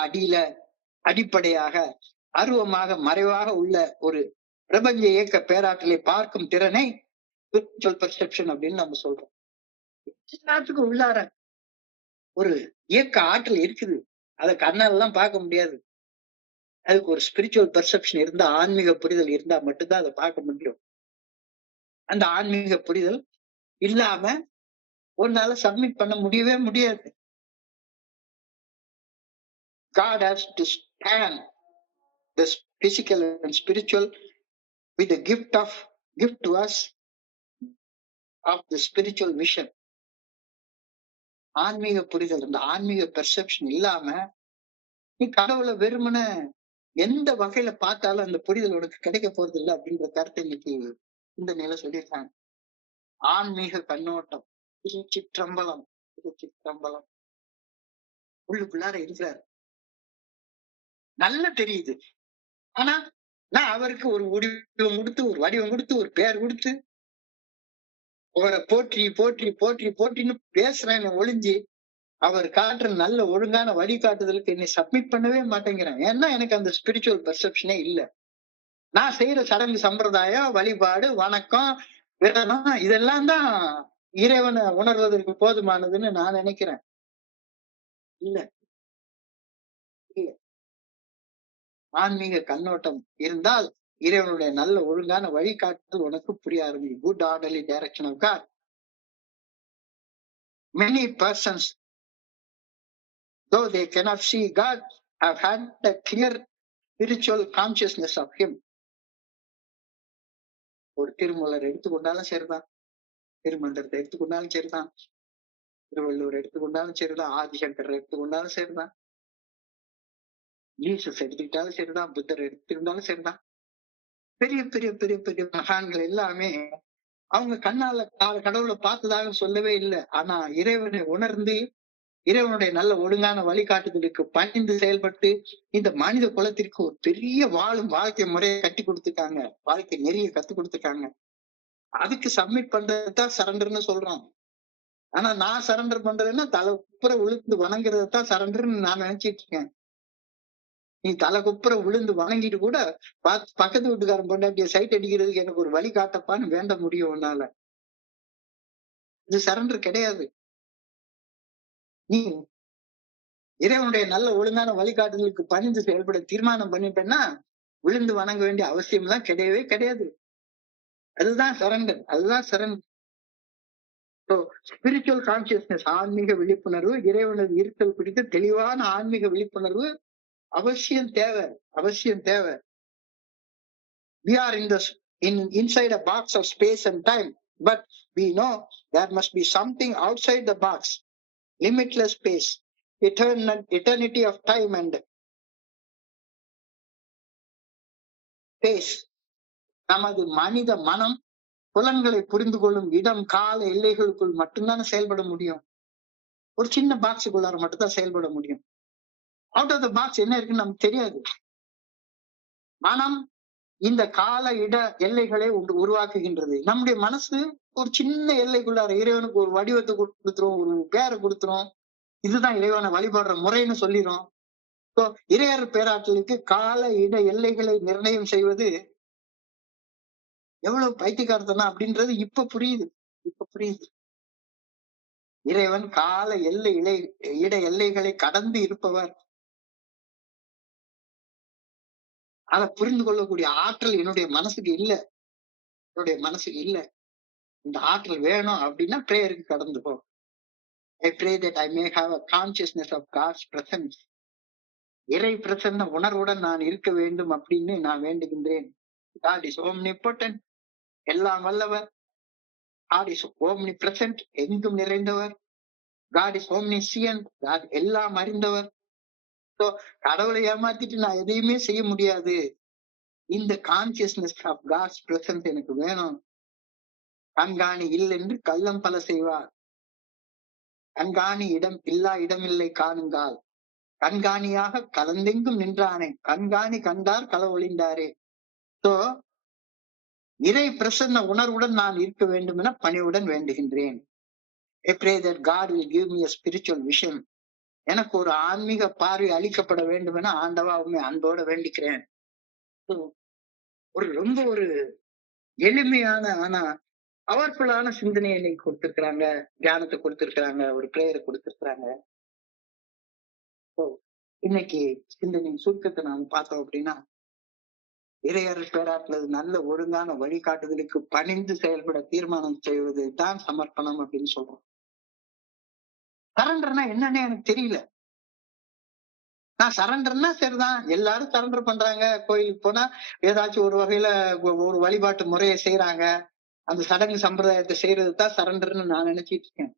அடிப்படையாக அருவமாக மறைவாக உள்ள ஒரு பிரபஞ்ச இயக்க பேராற்றலை பார்க்கும் திறனை ஸ்பிரிச்சுவல் பெர்செப்ஷன் அப்படின்னு நம்ம சொல்றோம். எல்லாத்துக்கும் உள்ளார ஒரு இயக்க ஆற்றல் இருக்குது, அதை கண்ணாலெல்லாம் பார்க்க முடியாது. அதுக்கு ஒரு ஸ்பிரிச்சுவல் பெர்செப்ஷன் இருந்தா, ஆன்மீக புரிதல் இருந்தா மட்டும்தான் அதை பார்க்க முடியும். அந்த ஆன்மீக புரிதல் இல்லாம ஒன்னால சப்மிட் பண்ண முடியவே முடியாது. God has to stand the physical and spiritual with the gift to us of the spiritual vision. ஆன்மீக புரிதல், அந்த ஆன்மீக பெர்செப்ஷன் இல்லாம நீ கடவுளை வெறுமன எந்த வகையில பார்த்தாலும் அந்த புரிதல் உனக்கு கிடைக்க போறது இல்லை அப்படின்ற கருத்தை இன்னைக்கு இந்த நிலை சொல்லியிருக்காங்க. ஆன்மீக கண்ணோட்டம். திருச்சிற்றம்பலம், திருச்சிற்றம்பலம். உள்ளுக்குள்ளார இருக்கிறார், நல்லா தெரியுது. ஆனா நான் அவருக்கு ஒரு வடிவம் கொடுத்து, ஒரு வடிவம் கொடுத்து, ஒரு பெயர் கொடுத்து அவரை போற்றி போற்றி போற்றி போற்றின்னு பேசுறேன் ஒளிஞ்சு, அவர் காட்டுற நல்ல ஒழுங்கான வழிகாட்டுதலுக்கு என்னை சப்மிட் பண்ணவே மாட்டேங்கிறேன். ஏன்னா எனக்கு அந்த ஸ்பிரிச்சுவல் பெர்செப்ஷனே இல்லை. நான் செய்யற சடங்கு சம்பிரதாயம், வழிபாடு, வணக்கம், விரதம் இதெல்லாம் தான் இறைவனை உணர்வதற்கு போதுமானதுன்னு நான் நினைக்கிறேன். இல்ல இல்ல, ஆன்மீக கண்ணோட்டம் இருந்தால் இறைவனுடைய நல்ல ஒழுங்கான வழிகாட்டுதல் உனக்கு புரிய ஆரம்பிக்கும். Good orderly direction of God. Many persons, though they cannot see God, have had a clear spiritual consciousness of him. ஒரு திருமூலர் எடுத்துக்கொண்டாலும் சரிதான், திருமந்திரத்தை எடுத்துக்கொண்டாலும் சரிதான், திருவள்ளுவர் எடுத்துக்கொண்டாலும் சரிதான், ஆதிசங்கர் எடுத்துக்கொண்டாலும் சரிதான், ஜீசஸ் எடுத்துக்கிட்டாலும் சரிதான், புத்தர் எடுத்துக்கிட்டாலும் சரிதான், பெரிய பெரிய பெரிய பெரிய மகான்கள் எல்லாமே அவங்க கண்ணால கடவுளை பார்த்ததாக சொல்லவே இல்லை. ஆனா இறைவனை உணர்ந்து இறைவனுடைய நல்ல ஒழுங்கான வழிகாட்டுதலுக்கு பணிந்து செயல்பட்டு இந்த மனித குலத்திற்கு ஒரு பெரிய வாழும் வாழ்க்கை முறையை கட்டி கொடுத்துருக்காங்க, வாழ்க்கை நெறிய கத்து கொடுத்துருக்காங்க. அதுக்கு சப்மிட் பண்றதுதான் சரண்டர்னு சொல்றான். ஆனா நான் சரண்டர் பண்றதுன்னா தலை குப்புற விழுந்து வணங்குறதுதான் சரண்டர்னு நான் நினைச்சிட்டு இருக்கேன். நீ தலை குப்புற விழுந்து வணங்கிட்டு கூட பக்கத்து வீட்டுக்காரன் பொண்டாட்டிய சைட் அடிக்கிறதுக்கு எனக்கு ஒரு வழி காட்டப்பான்னு வேண்ட முடியும் உன்னால. இது சரண்டர் கிடையாது. நீ இறைவனுடைய நல்ல ஒழுங்கான வழிகாட்டுதலுக்கு பணிந்து செயல்பட தீர்மானம் பண்ணிட்டேன்னா விழுந்து வணங்க வேண்டிய அவசியம் எல்லாம் கிடையவே கிடையாது. அதுதான் சரண்டர், அதுதான் சரண்டர். ஸ்பிரிச்சுவல் கான்சியஸ்னஸ், ஆன்மீக விழிப்புணர்வு, இறைவனது இருத்தல் குறித்த தெளிவான ஆன்மீக விழிப்புணர்வு அவசியம் தேவை, அவசியம் தேவை. We are inside a box of space and time. But we know there must be something outside the box, limitless space, eternity of time and space. நமது மனித மனம் புலன்களை புரிந்து கொள்ளும் இடம் கால எல்லைகளுக்குள் மட்டும்தான் செயல்பட முடியும். ஒரு சின்ன பாக்ஸுக்குள்ளார மட்டும்தான் செயல்பட முடியும். அவுட் ஆஃப் த பாக்ஸ் என்ன இருக்குன்னு நமக்கு தெரியாது. மனம் இந்த கால இட எல்லைகளை உருவாக்குகின்றது. நம்முடைய மனசு ஒரு சின்ன எல்லைக்குள்ளார இறைவனுக்கு ஒரு வடிவத்தை கொடுத்துரும், ஒரு பேரை கொடுத்துரும், இதுதான் இறைவனை வழிபடுற முறைன்னு சொல்லிடும். ஸோ இறையர் பேராற்றலுக்கு கால இட எல்லைகளை நிர்ணயம் செய்வது எவ்வளவு பைத்தியக்காரத்தனா அப்படின்றது இப்ப புரியுது. இறைவன் கால இட எல்லைகளை கடந்து இருப்பவர். அதை புரிந்து கொள்ளக்கூடிய ஆற்றல் என்னுடைய மனசுக்கு இல்ல. இந்த ஆற்றல் வேணும் அப்படின்னா பிரேயருக்கு கடந்து போ. I pray that I may have a consciousness of God's presence. இறை பிரசன்ன உணர்வுடன் நான் இருக்க வேண்டும் அப்படின்னு நான் வேண்டுகின்றேன். God is omnipotent, எல்லாம் வல்லவர். God is omnipresent, எங்கும் நிறைந்தவர். God is omniscient, God எல்லாம் அறிந்தவர். ஸோ கடவுளை ஏமாத்திட்டு நான் எதையுமே செய்ய முடியாது. இந்த கான்சியஸ்னஸ் ஆஃப் God's presence எனக்கு வேணும். கண்காணி இல்லென்று கள்ளம் பல செய்வார். கண்காணி இடமில்லை காணுங்கால். கண்காணியாக கலந்தெங்கும் நின்றானே, கண்காணி கண்டார் கள ஒளிந்தாரே. சோ இறை பிரசன்ன உணர்வுடன் நான் இருக்க வேண்டும் என பணிவுடன் வேண்டுகின்றேன். I pray that God will give me a spiritual vision. எனக்கு ஒரு ஆன்மீக பார்வை அளிக்கப்பட வேண்டும் என ஆண்டவா உண்மை அன்போட வேண்டிக்கிறேன். ரொம்ப ஒரு எளிமையான ஆனா பவர்ஃபுல்லான சிந்தனையை இன்னைக்கு கொடுத்திருக்கிறாங்க, தியானத்தை கொடுத்திருக்கிறாங்க, ஒரு பிரேயரை கொடுத்திருக்கிறாங்க. இன்னைக்கு சிந்தனையின் சுருக்கத்தை நாம பார்த்தோம் அப்படின்னா, இறையர் பேராற்றல் நல்ல ஒழுங்கான வழிகாட்டுதலுக்கு பணிந்து செயல்பட தீர்மானம் செய்வது தான் சமர்ப்பணம் அப்படின்னு சொல்றோம். சரண்டர்னா என்னன்னு எனக்கு தெரியல. நான் சரண்டர்னா சரிதான், எல்லாரும் சரண்டர் பண்றாங்க. கோயிலுக்கு போனா ஏதாச்சும் ஒரு வகையில ஒரு வழிபாட்டு முறையை செய்யறாங்க, அந்த சடங்கு சம்பிரதாயத்தை செய்யறது தான் சரண்டர்னு நான் நினைச்சிட்டு இருக்கேன்.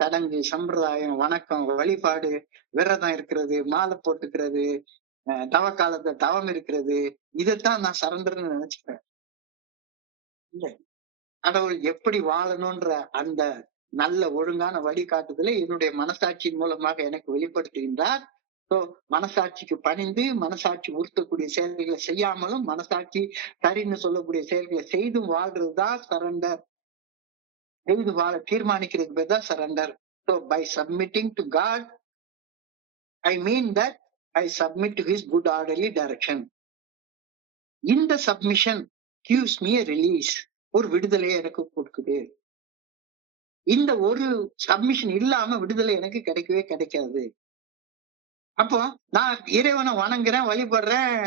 சடங்கு சம்பிரதாயம், வணக்கம், வழிபாடு, விரதம் இருக்கிறது, மாலை போட்டுக்கிறது, தவ காலத்தை தவம் இருக்கிறது, இதைத்தான் நான் சரண்டர்னு நினைச்சுக்கிறேன். இல்ல, கடவுள் எப்படி வாழணும்ன்ற அந்த நல்ல ஒழுங்கான வழிகாட்டுதலை என்னுடைய மனசாட்சியின் மூலமாக எனக்கு வெளிப்படுத்துகின்றார். சோ மனசாட்சிக்கு பணிந்து மனசாட்சி உறுத்தக்கூடிய செயல்களை செய்யாமலும் மனசாட்சி சரின்னு சொல்லக்கூடிய செயல்களை செய்தும் வாழ்றதுதான் சரண்டர். செய்து வாழ தீர்மானிக்கிறதுக்கு பேர் தான் surrender. So by submitting to God, I mean that I submit to His good orderly direction. இந்த submission gives me a release. ஒரு விடுதலையை எனக்கு கொடுக்குது. இந்த ஒரு சப்மிஷன் இல்லாம விடுதலை எனக்கு கிடைக்கவே கிடைக்காது. அப்போ நான் இறைவனை வணங்குறேன், வழிபடுறேன்,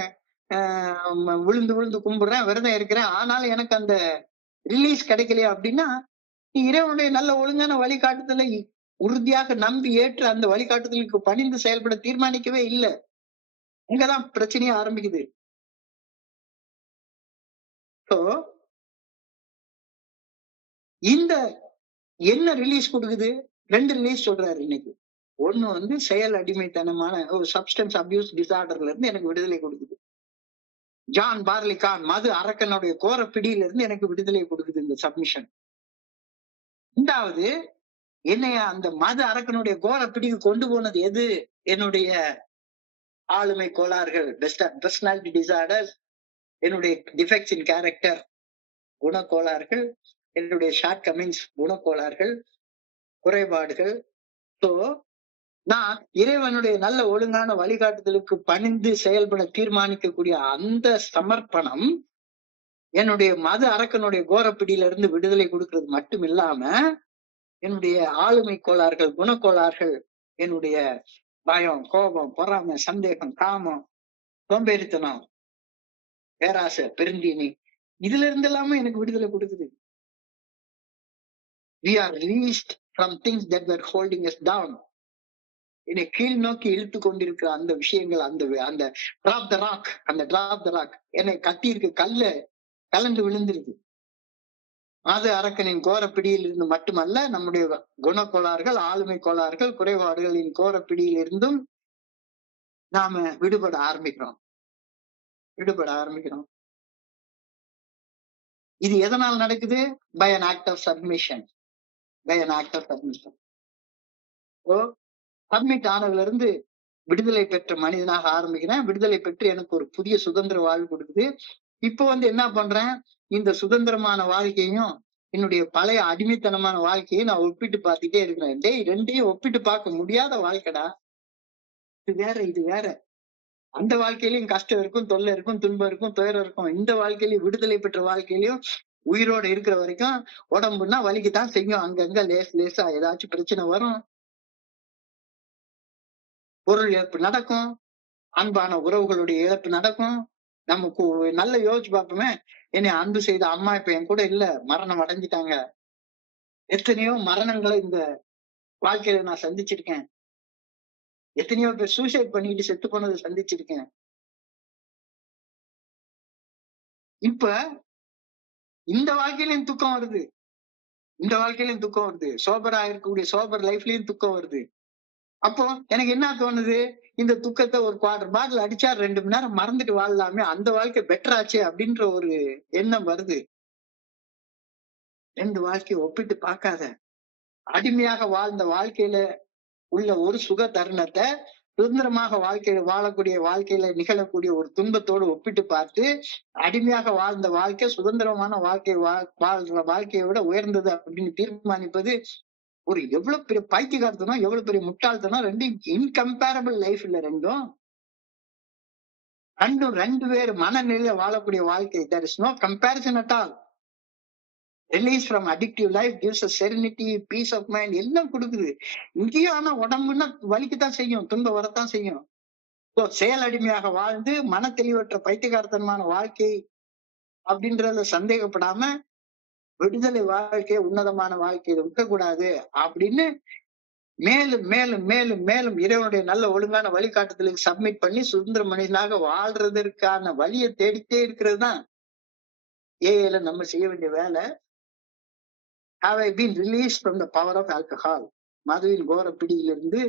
விழுந்து கும்பிடுறேன், விரதம் இருக்கிறேன், ஆனாலும் எனக்கு அந்த ரிலீஸ் கிடைக்கலையா அப்படின்னா, இறைவனுடைய நல்ல ஒழுங்கான வழிகாட்டுதலை உறுதியாக நம்பி ஏற்று அந்த வழிகாட்டுதலுக்கு பணிந்து செயல்பட தீர்மானிக்கவே இல்லை. இங்கதான் பிரச்சனையே ஆரம்பிக்குது. இந்த என்ன ரிலீஸ் கொடுக்குது? 2 ரிலீஸ் சொல்றாரு இன்னைக்கு. ஒண்ணு செயல் அடிமைத்தனமான ஒரு சப்ஸ்டன்ஸ் அபியூஸ் டிசார்டர்ல இருந்து எனக்கு விடுதலை கொடுக்குது. ஜான் பார்லிகான் மது அரக்கனுடைய கோர பிடியில இருந்து எனக்கு விடுதலை கொடுக்குது இந்த சப்மிஷன். 2வது என்னைய அந்த மது அரக்கனுடைய கோர பிடிக்கு கொண்டு போனது எது? என்னுடைய ஆளுமை கோளாறுகள், பர்சனாலிட்டி டிசார்டர்ஸ், என்னுடைய டிஃபெக்ட்ஸ் இன் கேரக்டர், குணக்கோளாறுகள், என்னுடைய ஷார்ட் கமிங்ஸ், குணக்கோளாறுகள், குறைபாடுகள். சோ நான் இறைவனுடைய நல்ல ஒழுங்கான வழிகாட்டுதலுக்கு பணிந்து செயல்பட தீர்மானிக்கக்கூடிய அந்த சமர்ப்பணம் என்னுடைய மது அரக்கனுடைய கோரப்பிடியில இருந்து விடுதலை கொடுக்கிறது மட்டும் இல்லாம, என்னுடைய ஆளுமை கோளாறுகள், குணக்கோளாறுகள், என்னுடைய பயம், கோபம், பொறாமை, சந்தேகம், காமம், சோம்பேறித்தனம், பேராசை, பெருந்தீனி, இதுல இருந்து எல்லாமே எனக்கு விடுதலை கொடுக்குது. We are released from things that were holding us down. என்னை கீழ் நோக்கி இழுத்து கொண்டிருக்கிற அந்த விஷயங்கள், அந்த டிராப் த ராக் என்னை கட்டி இருக்க கல்ல கலந்து விழுந்திருக்கு. அது அரக்கனின் கோர பிடியில் இருந்து மட்டுமல்ல, நம்முடைய குணக்கோளாறுகள், ஆளுமை கோளாறுகள், குறைபாடுகளின் கோர பிடியில் இருந்தும் நாம விடுபட ஆரம்பிக்கிறோம். இது எதனால் நடக்குது? By an act of submission. Submit ஆனதுல இருந்து விடுதலை பெற்ற மனிதனாக ஆரம்பிக்கிறேன். விடுதலை பெற்று எனக்கு ஒரு புதிய சுதந்திர வாழ்வு கொடுக்குது. இப்ப என்ன பண்றேன்? இந்த சுதந்திரமான வாழ்க்கையும் என்னுடைய பழைய அடிமைத்தனமான வாழ்க்கையும் நான் ஒப்பிட்டு பார்த்துட்டே இருக்கிறேன். டேய், ரெண்டையும் ஒப்பிட்டு பார்க்க முடியாத வாழ்க்கைடா. இது வேற. அந்த வாழ்க்கையிலயும் கஷ்டம் இருக்கும், தொல்லை இருக்கும், துன்பம் இருக்கும், துயரம் இருக்கும். இந்த வாழ்க்கையிலயும், விடுதலை பெற்ற வாழ்க்கையிலயும் உயிரோட இருக்கிற வரைக்கும் உடம்புன்னா வலிக்குத்தான் செய்யும். அங்கங்க லேசா ஏதாச்சும் பிரச்சனை வரும். பொருள் இழப்பு நடக்கும், அன்பான உறவுகளுடைய இழப்பு நடக்கும். நமக்கு நல்ல யோசிச்சு பார்ப்போமே, என்னை அன்பு செய்த அம்மா இப்ப என் கூட இல்ல, மரணம் அடைஞ்சிட்டாங்க. எத்தனையோ மரணங்களை இந்த வாழ்க்கையில நான் சந்திச்சிருக்கேன். எத்தனையோ பேர் சூசைட் பண்ணிட்டு செத்து போனதை சந்திச்சிருக்கேன். இப்ப இந்த வாழ்க்கையிலயும் துக்கம் வருது. சோபரா இருக்கக்கூடிய சோபர் லைஃப்லயும் துக்கம் வருது. அப்போ எனக்கு என்ன தோணுது? இந்த துக்கத்தை ஒரு குவார்டர் பாட்டில் அடிச்சா 2 மணி நேரம் மறந்துட்டு வாழலாமே, அந்த வாழ்க்கை பெட்டர் ஆச்சு அப்படின்ற ஒரு எண்ணம் வருது. 2 வாழ்க்கையை ஒப்பிட்டு பார்க்காத. அடிமையாக வாழ்ந்த வாழ்க்கையில உள்ள ஒரு சுக தருணத்தை சுதந்திரமாக வாழ்க்கையில நிகழக்கூடிய ஒரு துன்பத்தோடு ஒப்பிட்டு பார்த்து, அடிமையாக வாழ்ந்த வாழ்க்கை சுதந்திரமான வாழ்ற வாழ்க்கையை விட உயர்ந்தது அப்படின்னு தீர்மானிப்பது ஒரு எவ்வளவு பெரிய பைத்தியக்காரத்தனம், எவ்வளவு பெரிய முட்டாள்தனம். ரெண்டும் இன்கம்பேரபிள் லைஃப் இல்ல. ரெண்டும் 2 பேர் மனநிலையில வாழக்கூடிய வாழ்க்கை. there is no comparison at all. Release from addictive life gives us serenity, peace of mind எல்லாம் கொடுக்குது. இங்கேயும் ஆனா உடம்புன்னா வலிக்குத்தான் செய்யும், துன்பம் வரத்தான் செய்யும். செயல் அடிமையாக வாழ்ந்து மன தெளிவற்ற பைத்தியக்காரத்தனமான வாழ்க்கை அப்படின்றத சந்தேகப்படாம விடுதலை வாழ்க்கையை, உன்னதமான வாழ்க்கையை விற்கக்கூடாது அப்படின்னு மேலும் மேலும் மேலும் மேலும் இறைவனுடைய நல்ல ஒழுங்கான வழிகாட்டுதலுக்கு சப்மிட் பண்ணி சுதந்திர மனிதனாக வாழ்றதற்கான வழியை தேடிட்டே இருக்கிறது தான் ஏல நம்ம செய்ய வேண்டிய வேலை. Have I been released from the power of alcohol? மதுவின் கோர பிடியிலிருந்து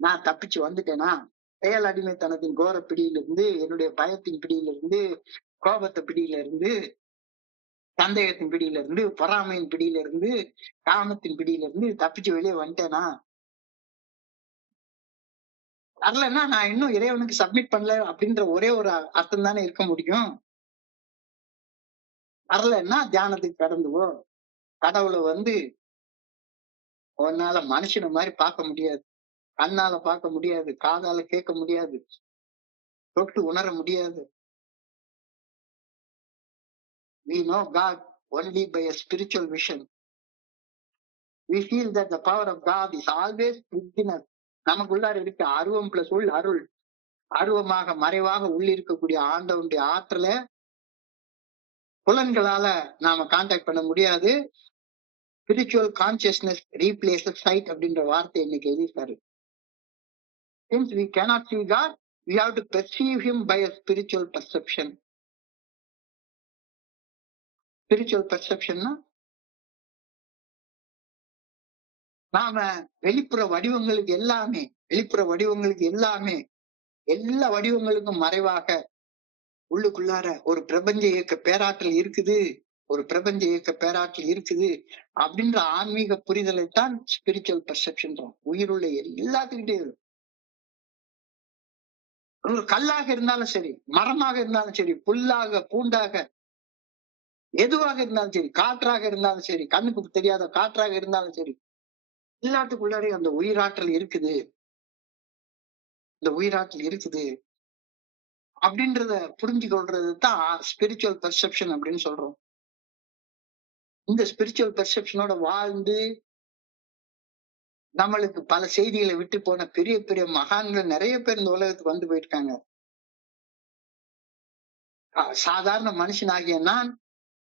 நான் தப்பிச்சு வந்துட்டேனா? செயல் அடிமைத்தனத்தின் கோர பிடியிலிருந்து, என்னுடைய பயத்தின் பிடியிலிருந்து, கோபத்தை பிடியிலிருந்து, சந்தேகத்தின் பிடியிலிருந்து, பொறாமையின் பிடியிலிருந்து, காமத்தின் பிடியிலிருந்து தப்பிச்சு வெளியே வந்துட்டேனா? வரலன்னா நான் இன்னும் இறைவனுக்கு சப்மிட் பண்ணல அப்படின்ற ஒரே ஒரு அர்த்தம் தானே இருக்க முடியும். வரலன்னா தியானத்துக்கு கடந்துவோ. கடவுளை உன்னால மனுஷன மாதிரி பார்க்க முடியாது, கண்ணால பார்க்க முடியாது, காதால கேட்க முடியாது, தொட்டு உணர முடியாது. We know God only by a spiritual vision. We feel that the power of God is always within us. நமக்குள்ளார இருக்க அருவம் பிளஸ் உள் அருள், அருவமாக மறைவாக உள்ளிருக்கக்கூடிய ஆண்டவனுடைய ஆற்றலை புலன்களால நாம கான்டாக்ட் பண்ண முடியாது. ஸ்பிரிச்சுவல் கான்சியஸ்னஸ் ரீப்ளேசஸ் சைட் அப்படின்ற வார்த்தை இன்னைக்கு எழுதியிருக்காரு. Since we cannot see God, we have to perceive him by a spiritual perception. Spiritual perceptionனா நாம வெளிப்புற வடிவங்களுக்கு எல்லாமே எல்லா வடிவங்களுக்கும் மறைவாக உள்ளுக்குள்ளார ஒரு பிரபஞ்ச இயக்க பேராற்றல் இருக்குது, அப்படின்ற ஆன்மீக புரிதலைத்தான் ஸ்பிரிச்சுவல் பெர்செப்ஷன். உயிருள்ள எல்லாத்துக்கிட்டே ஒரு கல்லாக இருந்தாலும் சரி, மரமாக இருந்தாலும் சரி, புல்லாக பூண்டாக எதுவாக இருந்தாலும் சரி, காற்றாக இருந்தாலும் சரி, கண்ணுக்கு தெரியாத காற்றாக இருந்தாலும் சரி, எல்லாத்துக்குள்ளாரே அந்த உயிராற்றல் இருக்குது, அப்படின்றத புரிஞ்சு கொள்றது தான் ஸ்பிரிச்சுவல் பெர்செப்ஷன் அப்படின்னு சொல்றோம். இந்த ஸ்பிரிச்சுவல் பெர்செப்ஷனோட வாழ்ந்து நம்மளுக்கு பல செய்திகளை விட்டு போன பெரிய பெரிய மகான்கள் நிறைய பேர் இந்த உலகத்துக்கு வந்து போயிருக்காங்க. சாதாரண மனுஷனாகிய நான்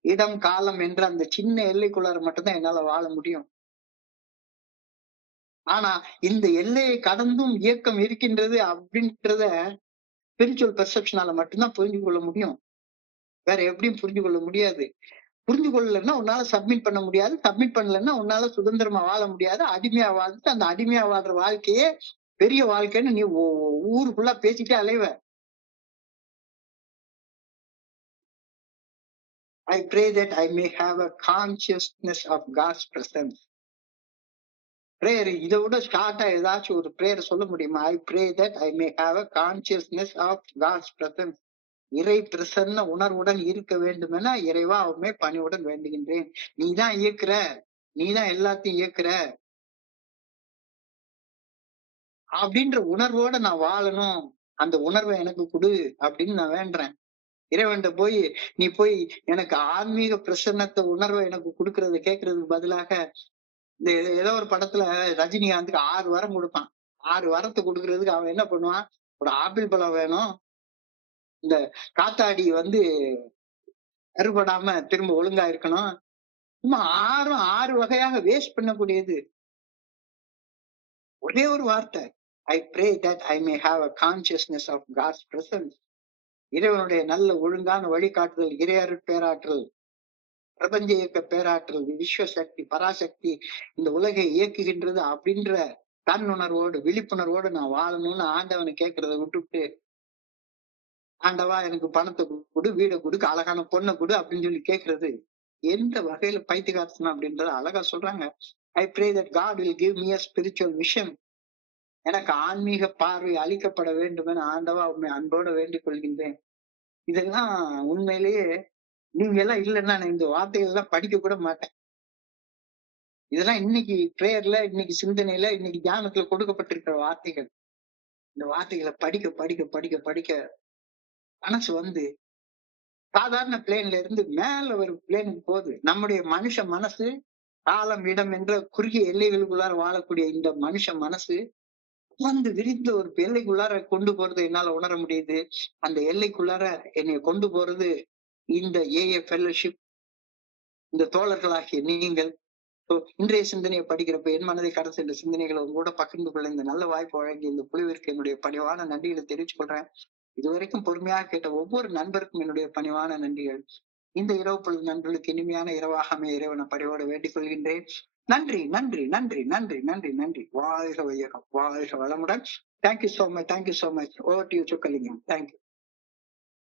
இடம் காலம் என்ற அந்த சின்ன எல்லைக்குள்ளார மட்டும்தான் என்னால வாழ முடியும். ஆனா இந்த எல்லையை கடந்தும் இயக்கம் இருக்கின்றது அப்படின்றத ஸ்பிரிச்சுவல் பெர்செப்ஷனால மட்டும்தான் புரிஞ்சு கொள்ள முடியும். வேற எப்படியும் புரிஞ்சு கொள்ள முடியாது. புரிஞ்சு கொள்ளலைன்னா உன்னால சப்மிட் பண்ண முடியாது. சப்மிட் பண்ணலைன்னா உன்னால சுதந்திரமா வாழ முடியாது. அடிமையா வாழ்ந்துட்டு அந்த அடிமையா வாழ்ற வாழ்க்கையே பெரிய வாழ்க்கைன்னு நீ ஊரு ஃபுல்லா பேசிட்டே அலைவ. I pray that I may have a consciousness of God's presence. Prayer இதை விட ஷார்ட்டா ஏதாச்சும் ஒரு பிரேயர் சொல்ல முடியுமா? I pray that I may have a consciousness of God's presence. இறை பிரசன்ன உணர்வுடன் இருக்க வேண்டும் என இறைவா அவமே பணிவுடன் வேண்டுகின்றேன். நீதான் இயக்குற, நீதான் எல்லாத்தையும் இயக்குற அப்படின்ற உணர்வோட நான் வாழணும். அந்த உணர்வை எனக்கு கொடு அப்படின்னு நான் வேண்டுறேன். இறைவன்கிட்ட போய் நீ போய் எனக்கு ஆன்மீக பிரசன்னத்தை உணர்வை எனக்கு கொடுக்கறது கேட்கறதுக்கு பதிலாக இந்த ஏதோ ஒரு படத்துல ரஜினிகாந்துக்கு 6 வரம் கொடுப்பான். 6 வரத்தை கொடுக்கறதுக்கு அவன் என்ன பண்ணுவான்? ஒரு ஆப்பிள் பழம் வேணும், இந்த காத்தாடி அறுபடாம திரும்ப ஒழுங்கா இருக்கணும். சும்மா 6 வகையாக வேஸ்ட் பண்ணக்கூடியது. ஒரே ஒரு வார்த்தை, I pray that I may have a consciousness of God's presence. இறைவனுடைய நல்ல ஒழுங்கான வழிகாட்டுதல், இறையருட் பேராற்றல், பிரபஞ்ச இயக்க பேராற்றல், விஸ்வசக்தி, பராசக்தி இந்த உலகை இயக்குகின்றது அப்படின்ற தன்னுணர்வோடு விழிப்புணர்வோடு நான் வாழணும்னு ஆண்டவனை கேட்கறத விட்டுவிட்டு, ஆண்டவா எனக்கு பணத்தை கொடு, வீடை கொடு, அழகான பொண்ணை கொடு அப்படின்னு சொல்லி கேட்கறது எந்த வகையில பைத்தியகாரத்தனம் அப்படின்றத அழகா சொல்றாங்க. I pray that God will give me a spiritual vision. எனக்கு ஆன்மீக பார்வை அளிக்கப்பட வேண்டும் என ஆண்டவா உண்மை அன்போட வேண்டிக் கொள்கின்றேன். இதெல்லாம் உண்மையிலேயே நீங்க எல்லாம் இல்லைன்னா நான் இந்த வார்த்தைகள் எல்லாம் படிக்க கூட மாட்டேன். இதெல்லாம் இன்னைக்கு பிரேயர்ல, இன்னைக்கு சிந்தனையில, இன்னைக்கு தியானத்துல கொடுக்கப்பட்டிருக்கிற வார்த்தைகள். இந்த வார்த்தைகளை படிக்க படிக்க படிக்க படிக்க மனசு சாதாரண பிளேன்ல இருந்து மேல ஒரு பிளேனுக்கு போகுது. நம்முடைய மனுஷ மனசு காலம் இடம் என்ற குறுகிய எல்லைகளுக்குள்ளார வாழக்கூடிய இந்த மனுஷ மனசு விரிந்த ஒரு எல்லைக்குள்ளார கொண்டு போறது என்னால உணர முடியுது. அந்த எல்லைக்குள்ளார என்னை கொண்டு போறது இந்த ஏஏ ஃபெல்லோஷிப், இந்த தோழர்களாகிய நீங்கள். இன்றைய சிந்தனையை படிக்கிறப்ப என் மனதை கடந்த இந்த சிந்தனைகளை கூட பகிர்ந்து கொள்ள இந்த நல்ல வாய்ப்பு வழங்கி இந்த குழுவிற்கு என்னுடைய பணிவான நன்றிகளை தெரிவித்துக் கொள்றேன். இதுவரைக்கும் பொறுமையாக கேட்ட ஒவ்வொரு நண்பருக்கும் என்னுடைய பணிவான நன்றிகள். இந்த இரவு பொழுது நண்பர்களுக்கு இனிமையான இரவாக அமைய இறைவனை பணிவோடு வேண்டிக் கொள்கின்றேன். நன்றி நன்றி நன்றி நன்றி நன்றி நன்றி. வாழ்க வையகம், வாழ்க வளமுடன். Thank you so much, thank you so much. Over to you Chockalingam. Thank you.